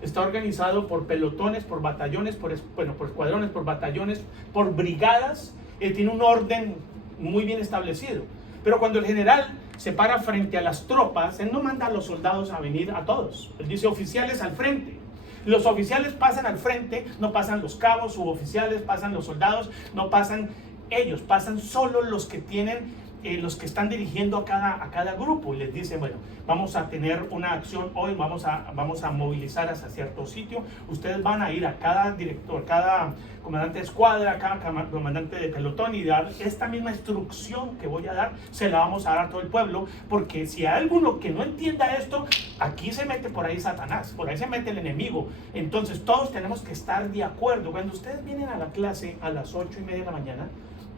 está organizado por pelotones, por batallones, por escuadrones, por batallones, por brigadas. Tiene un orden muy bien establecido. Pero cuando el general se para frente a las tropas, él no manda a los soldados a venir a todos. Él dice oficiales al frente. Los oficiales pasan al frente, no pasan los cabos, suboficiales, pasan los soldados, no pasan ellos, pasan solo los que tienen los que están dirigiendo a cada grupo y les dice, bueno, vamos a tener una acción hoy, vamos a movilizar hacia cierto sitio, ustedes van a ir a cada director, cada comandante de escuadra, cada comandante de pelotón y dar esta misma instrucción que voy a dar, se la vamos a dar a todo el pueblo, porque si hay alguno que no entienda esto, aquí se mete por ahí Satanás, por ahí se mete el enemigo, entonces todos tenemos que estar de acuerdo. Cuando ustedes vienen a la clase a las 8:30 de la mañana,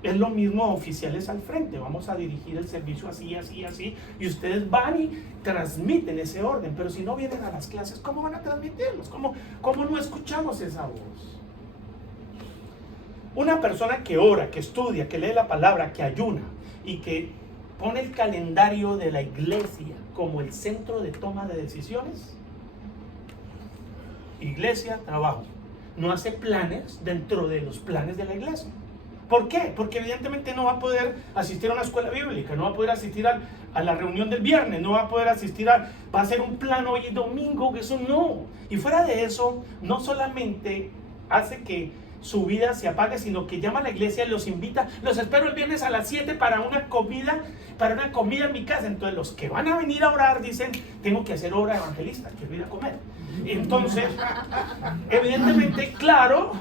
es lo mismo oficiales al frente, vamos a dirigir el servicio así, así, así, y ustedes van y transmiten ese orden, pero si no vienen a las clases, ¿cómo van a transmitirlos? ¿Cómo no escuchamos esa voz? Una persona que ora, que estudia, que lee la palabra, que ayuna y que pone el calendario de la iglesia como el centro de toma de decisiones, iglesia, trabajo, no hace planes dentro de los planes de la iglesia. ¿Por qué? Porque evidentemente no va a poder asistir a una escuela bíblica, no va a poder asistir a la reunión del viernes, no va a poder asistir va a hacer un plan hoy domingo, que eso no. Y fuera de eso, no solamente hace que su vida se apague, sino que llama a la iglesia y los invita. Los espero el viernes a las 7 para una comida en mi casa. Entonces los que van a venir a orar dicen, tengo que hacer obra evangelista, quiero ir a comer. Entonces, evidentemente, claro,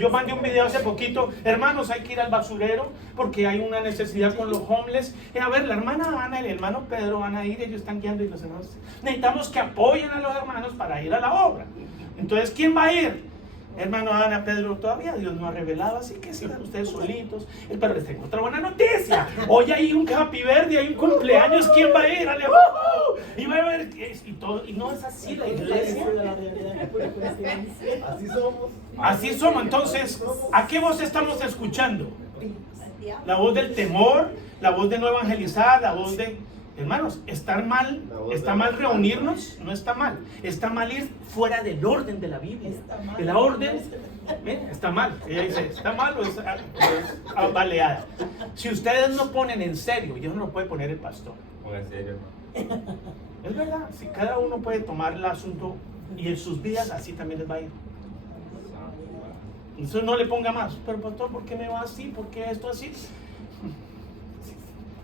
yo mandé un video hace poquito, hermanos, hay que ir al basurero porque hay una necesidad con los homeless. A ver, la hermana Ana y el hermano Pedro van a ir, ellos están guiando y los hermanos. Necesitamos que apoyen a los hermanos para ir a la obra. Entonces, ¿quién va a ir? Hermano Ana, Pedro, todavía Dios no ha revelado, así que sigan ustedes solitos. Pero les tengo otra buena noticia. Hoy hay un Happy Birthday, hay un cumpleaños. ¿Quién va a ir? Y va a ver y todo. Y no es así la iglesia. Así somos. Así somos. Entonces, ¿a qué voz estamos escuchando? La voz del temor, la voz de no evangelizar, la voz de... Hermanos, está mal reunirnos, no está mal. Está mal ir fuera del orden de la Biblia. La orden está mal. Ella dice, está mal o es baleada. Si ustedes no ponen en serio, Dios no lo puede poner el pastor. Ponga en serio. Es verdad, si cada uno puede tomar el asunto y en sus vidas así también les va a ir. Entonces no le ponga más. Pero pastor, ¿por qué me va así? ¿Por qué esto así?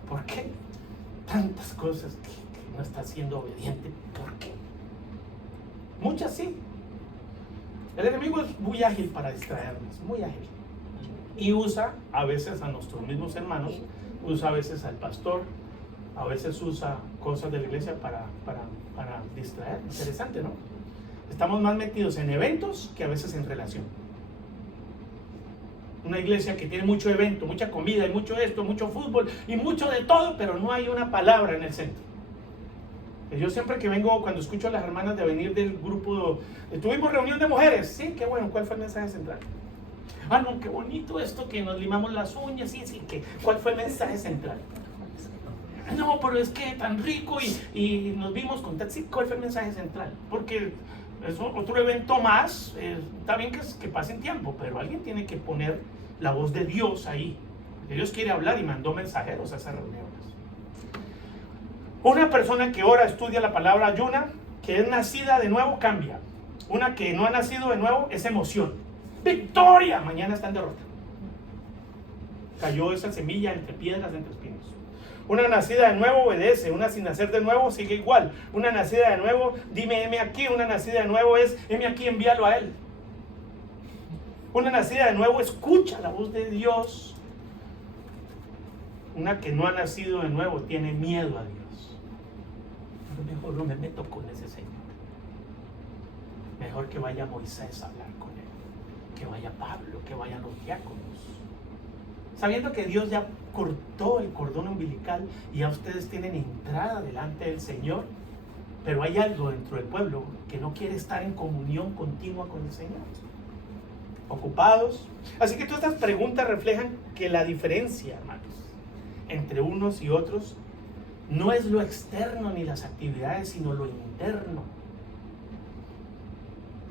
¿Por qué? Tantas cosas que no está siendo obediente. ¿Por qué? Muchas sí. El enemigo es muy ágil para distraernos, muy ágil. Y usa a veces a nuestros mismos hermanos, usa a veces al pastor, a veces usa cosas de la iglesia para distraer. Interesante, ¿no? Estamos más metidos en eventos que a veces en relación. Una iglesia que tiene mucho evento, mucha comida y mucho esto, mucho fútbol y mucho de todo, pero no hay una palabra en el centro. Yo siempre que vengo, cuando escucho a las hermanas de venir del grupo, tuvimos reunión de mujeres, sí, qué bueno, ¿cuál fue el mensaje central? Ah, no, qué bonito esto que nos limamos las uñas, sí, ¿cuál fue el mensaje central? No, pero es que tan rico y nos vimos con sí, ¿cuál fue el mensaje central? Porque es otro evento más, está bien que pasen tiempo, pero alguien tiene que poner la voz de Dios ahí. Dios quiere hablar y mandó mensajeros a esas reuniones. Una persona que ora, estudia la palabra, ayuna, que es nacida de nuevo, cambia. Una que no ha nacido de nuevo es emoción. ¡Victoria! Mañana está en derrota. Cayó esa semilla entre piedras, entre espinos. Una nacida de nuevo obedece, una sin nacer de nuevo sigue igual. Una nacida de nuevo, dime, heme aquí. Una nacida de nuevo es, heme aquí, envíalo a él. Una nacida de nuevo escucha la voz de Dios. Una que no ha nacido de nuevo tiene miedo a Dios. Mejor no me meto con ese Señor. Mejor que vaya Moisés a hablar con él, que vaya Pablo, que vayan los diáconos. Sabiendo que Dios ya cortó el cordón umbilical y ya ustedes tienen entrada delante del Señor, pero hay algo dentro del pueblo que no quiere estar en comunión continua con el Señor. Ocupados. Así que todas estas preguntas reflejan que la diferencia, hermanos, entre unos y otros no es lo externo ni las actividades, sino lo interno,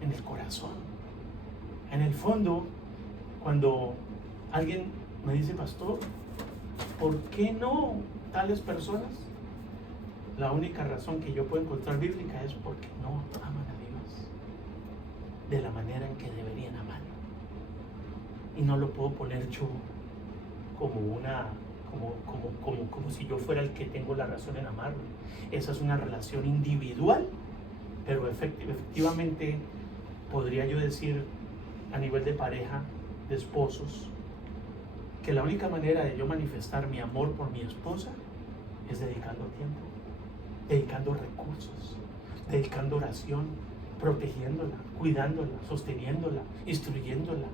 en el corazón. En el fondo, cuando alguien me dice, pastor, ¿por qué no tales personas? La única razón que yo puedo encontrar bíblica es porque no aman a Dios de la manera en que deberían amarlo. Y no lo puedo poner yo como si yo fuera el que tengo la razón en amarlo. Esa es una relación individual, pero efectivamente podría yo decir a nivel de pareja, de esposos, que la única manera de yo manifestar mi amor por mi esposa es dedicando tiempo, dedicando recursos, dedicando oración, protegiéndola, cuidándola, sosteniéndola, instruyéndola,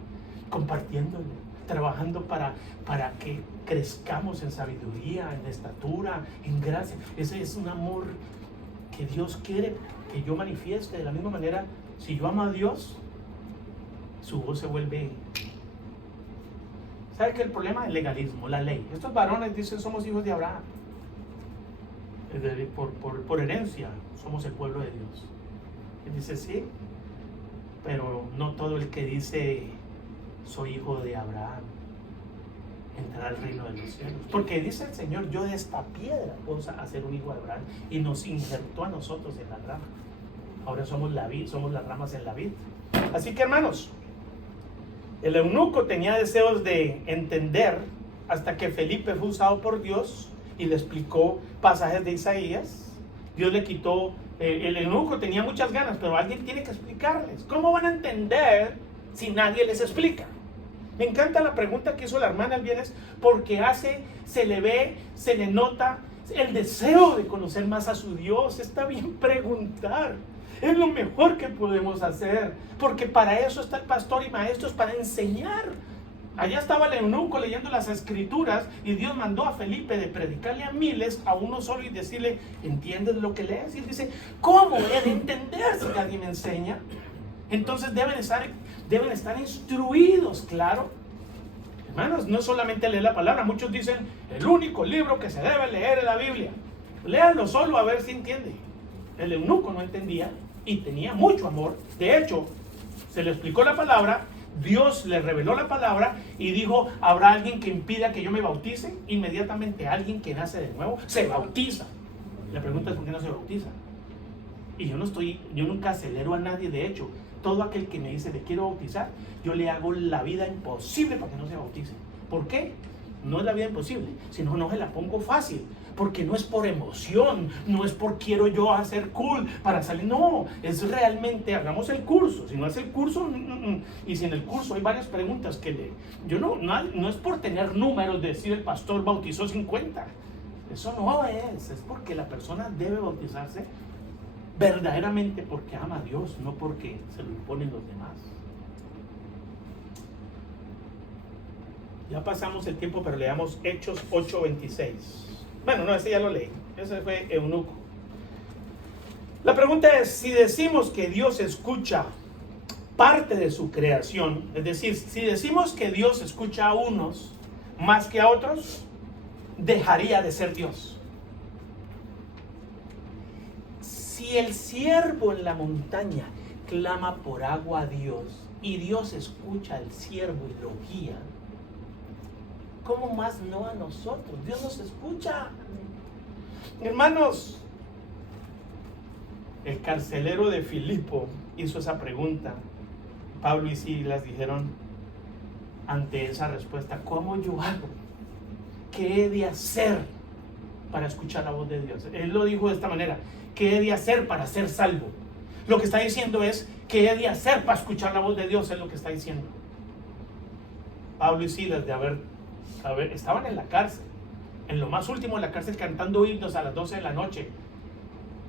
compartiéndola, trabajando para que crezcamos en sabiduría, en estatura, en gracia. Ese es un amor que Dios quiere que yo manifieste. De la misma manera, si yo amo a Dios, su voz se vuelve... ¿Sabe qué es el problema? El legalismo, la ley. Estos varones dicen, somos hijos de Abraham. Por herencia, somos el pueblo de Dios. Él dice, sí, pero no todo el que dice, soy hijo de Abraham, entrará al reino de los cielos. Porque dice el Señor, yo de esta piedra puedo hacer un hijo de Abraham. Y nos injertó a nosotros en la rama. Ahora somos la vid, somos las ramas en la vid. Así que, hermanos, El eunuco tenía deseos de entender hasta que Felipe fue usado por Dios y le explicó pasajes de Isaías. Dios le quitó, el eunuco tenía muchas ganas, pero alguien tiene que explicarles. ¿Cómo van a entender si nadie les explica? Me encanta la pregunta que hizo la hermana el viernes, porque se le ve, se le nota el deseo de conocer más a su Dios. Está bien preguntar. Es lo mejor que podemos hacer, porque para eso está el pastor y maestros, para enseñar. Allá estaba el eunuco leyendo las escrituras y Dios mandó a Felipe de predicarle a miles, a uno solo, y decirle, ¿entiendes lo que lees? Y él dice, ¿cómo he de entender si nadie me enseña? Entonces deben estar instruidos, claro. Hermanos, no solamente leer la palabra. Muchos dicen, el único libro que se debe leer es la Biblia. Léanlo solo a ver si entiende. El eunuco no entendía y tenía mucho amor. De hecho, se le explicó la palabra, Dios le reveló la palabra y dijo, ¿habrá alguien que impida que yo me bautice? Inmediatamente alguien que nace de nuevo se bautiza. La pregunta es, ¿por qué no se bautiza? Y yo nunca acelero a nadie. De hecho, todo aquel que me dice, le quiero bautizar, yo le hago la vida imposible para que no se bautice. ¿Por qué? No es la vida imposible, sino no se la pongo fácil. Porque no es por emoción, no es por quiero yo hacer cool para salir. No, es realmente, hagamos el curso. Si no es el curso, y si en el curso hay varias preguntas que no es por tener números de decir el pastor bautizó 50. Eso no es porque la persona debe bautizarse verdaderamente porque ama a Dios, no porque se lo imponen los demás. Ya pasamos el tiempo, pero leamos Hechos 8:26. Bueno, no, ese ya lo leí. Ese fue eunuco. La pregunta es, si decimos que Dios escucha parte de su creación, es decir, si decimos que Dios escucha a unos más que a otros, dejaría de ser Dios. Si el siervo en la montaña clama por agua a Dios y Dios escucha al siervo y lo guía, ¿cómo más no a nosotros? Dios nos escucha. Hermanos, el carcelero de Filipo hizo esa pregunta. Pablo y Silas dijeron ante esa respuesta, ¿cómo yo hago? ¿Qué he de hacer para escuchar la voz de Dios? Él lo dijo de esta manera, ¿qué he de hacer para ser salvo? Lo que está diciendo es, ¿qué he de hacer para escuchar la voz de Dios? Es lo que está diciendo. Pablo y Silas estaban en la cárcel, en lo más último de la cárcel, cantando himnos a las 12 de la noche,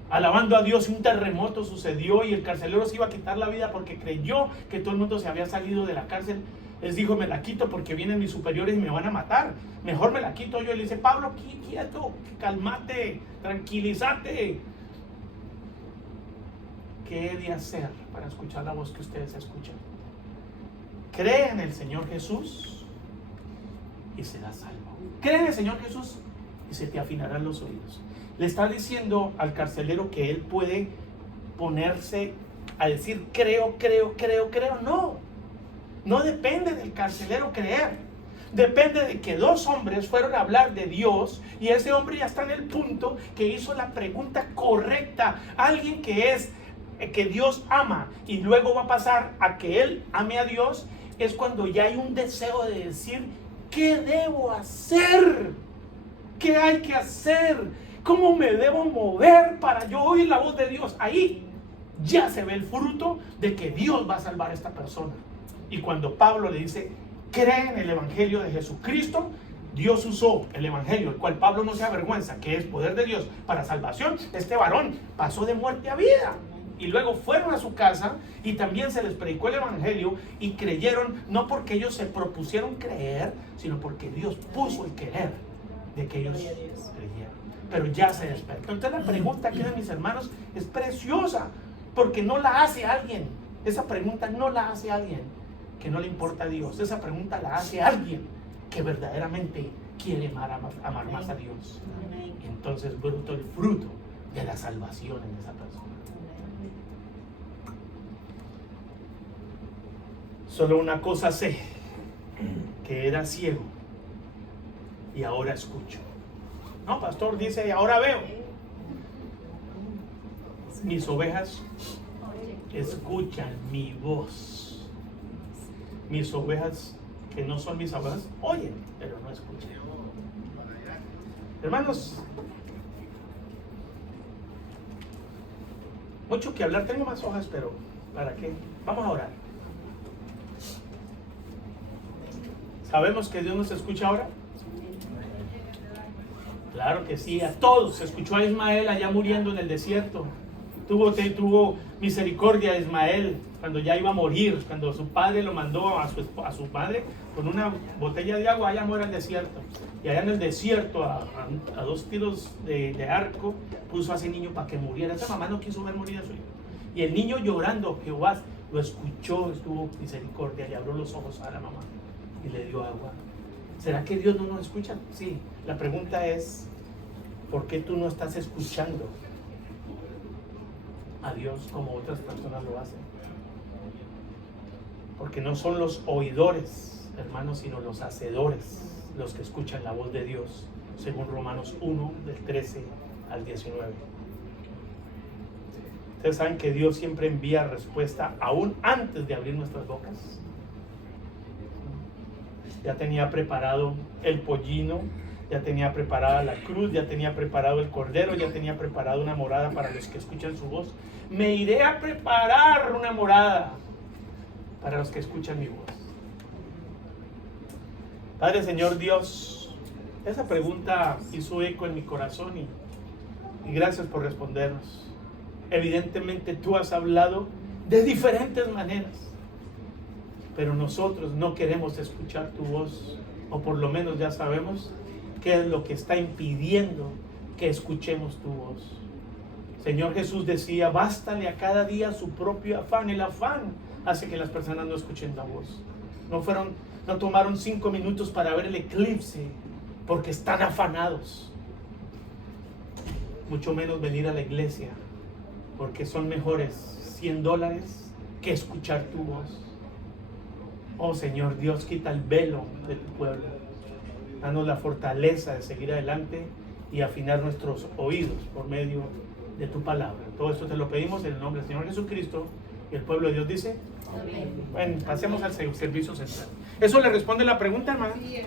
alabando a Dios. Un terremoto sucedió y el carcelero se iba a quitar la vida porque creyó que todo el mundo se había salido de la cárcel. Les dijo, me la quito porque vienen mis superiores y me van a matar, mejor me la quito yo. Y le dice, Pablo, quieto, cálmate, tranquilízate. ¿Qué he de hacer para escuchar la voz que ustedes escuchan? Cree en el Señor Jesús y serás salvo. Cree en el Señor Jesús y se te afinarán los oídos. Le está diciendo al carcelero que él puede ponerse a decir creo. No depende del carcelero creer. Depende de que dos hombres fueron a hablar de Dios y ese hombre ya está en el punto que hizo la pregunta correcta. Alguien que Dios ama y luego va a pasar a que él ame a Dios, es cuando ya hay un deseo de decir, ¿qué debo hacer? ¿Qué hay que hacer? ¿Cómo me debo mover para yo oír la voz de Dios? Ahí ya se ve el fruto de que Dios va a salvar a esta persona. Y cuando Pablo le dice, cree en el Evangelio de Jesucristo, Dios usó el Evangelio, el cual Pablo no se avergüenza, que es poder de Dios para salvación. Este varón pasó de muerte a vida. Y luego fueron a su casa y también se les predicó el Evangelio y creyeron, no porque ellos se propusieron creer, sino porque Dios puso el querer de que ellos creyeran. Pero ya se despertó. Entonces la pregunta que de mis hermanos es preciosa, porque no la hace alguien. Esa pregunta no la hace alguien que no le importa a Dios. Esa pregunta la hace alguien que verdaderamente quiere amar más a Dios. Y entonces brotó el fruto de la salvación en esa persona. Solo una cosa sé, que era ciego y ahora escucho. No, pastor dice, ahora veo. Mis ovejas escuchan mi voz. mis ovejas, que no son mis ovejas, oyen, pero no escuchan. Hermanos, mucho que hablar. Tengo más hojas, pero ¿para qué? Vamos a orar. ¿Sabemos que Dios nos escucha ahora? Claro que sí, a todos. Se escuchó a Ismael allá muriendo en el desierto. Tuvo misericordia a Ismael cuando ya iba a morir, cuando su padre lo mandó a su madre con una botella de agua, allá muere el desierto. Y allá en el desierto, a 2 tiros de arco, puso a ese niño para que muriera. Esa mamá no quiso ver morir a su hijo. Y el niño llorando, Jehová lo escuchó, estuvo misericordia y abrió los ojos a la mamá y le dio agua. ¿Será que Dios no nos escucha? Sí. La pregunta es, ¿por qué tú no estás escuchando a Dios como otras personas lo hacen? Porque no son los oidores, hermanos, sino los hacedores los que escuchan la voz de Dios, según Romanos 1, del 13 al 19. Ustedes saben que Dios siempre envía respuesta aún antes de abrir nuestras bocas. Ya tenía preparado el pollino, ya tenía preparada la cruz, ya tenía preparado el cordero, ya tenía preparado una morada para los que escuchan su voz. Me iré a preparar una morada para los que escuchan mi voz. Padre, Señor Dios, esa pregunta hizo eco en mi corazón y gracias por respondernos. Evidentemente tú has hablado de diferentes maneras, pero nosotros no queremos escuchar tu voz, o por lo menos ya sabemos qué es lo que está impidiendo que escuchemos tu voz. Señor Jesús decía, bástale a cada día su propio afán. El afán hace que las personas no escuchen la voz. No tomaron 5 minutos para ver el eclipse porque están afanados. Mucho menos venir a la iglesia porque son mejores $100 que escuchar tu voz. Oh Señor Dios, quita el velo de tu pueblo. Danos la fortaleza de seguir adelante y afinar nuestros oídos por medio de tu palabra. Todo esto te lo pedimos en el nombre del Señor Jesucristo. Y el pueblo de Dios dice, amén. Bueno, pasemos al servicio central. ¿Eso le responde la pregunta, hermana? Sí,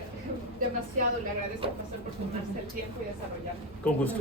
demasiado le agradezco, pastor, por tomarse el tiempo y desarrollarlo. Con gusto.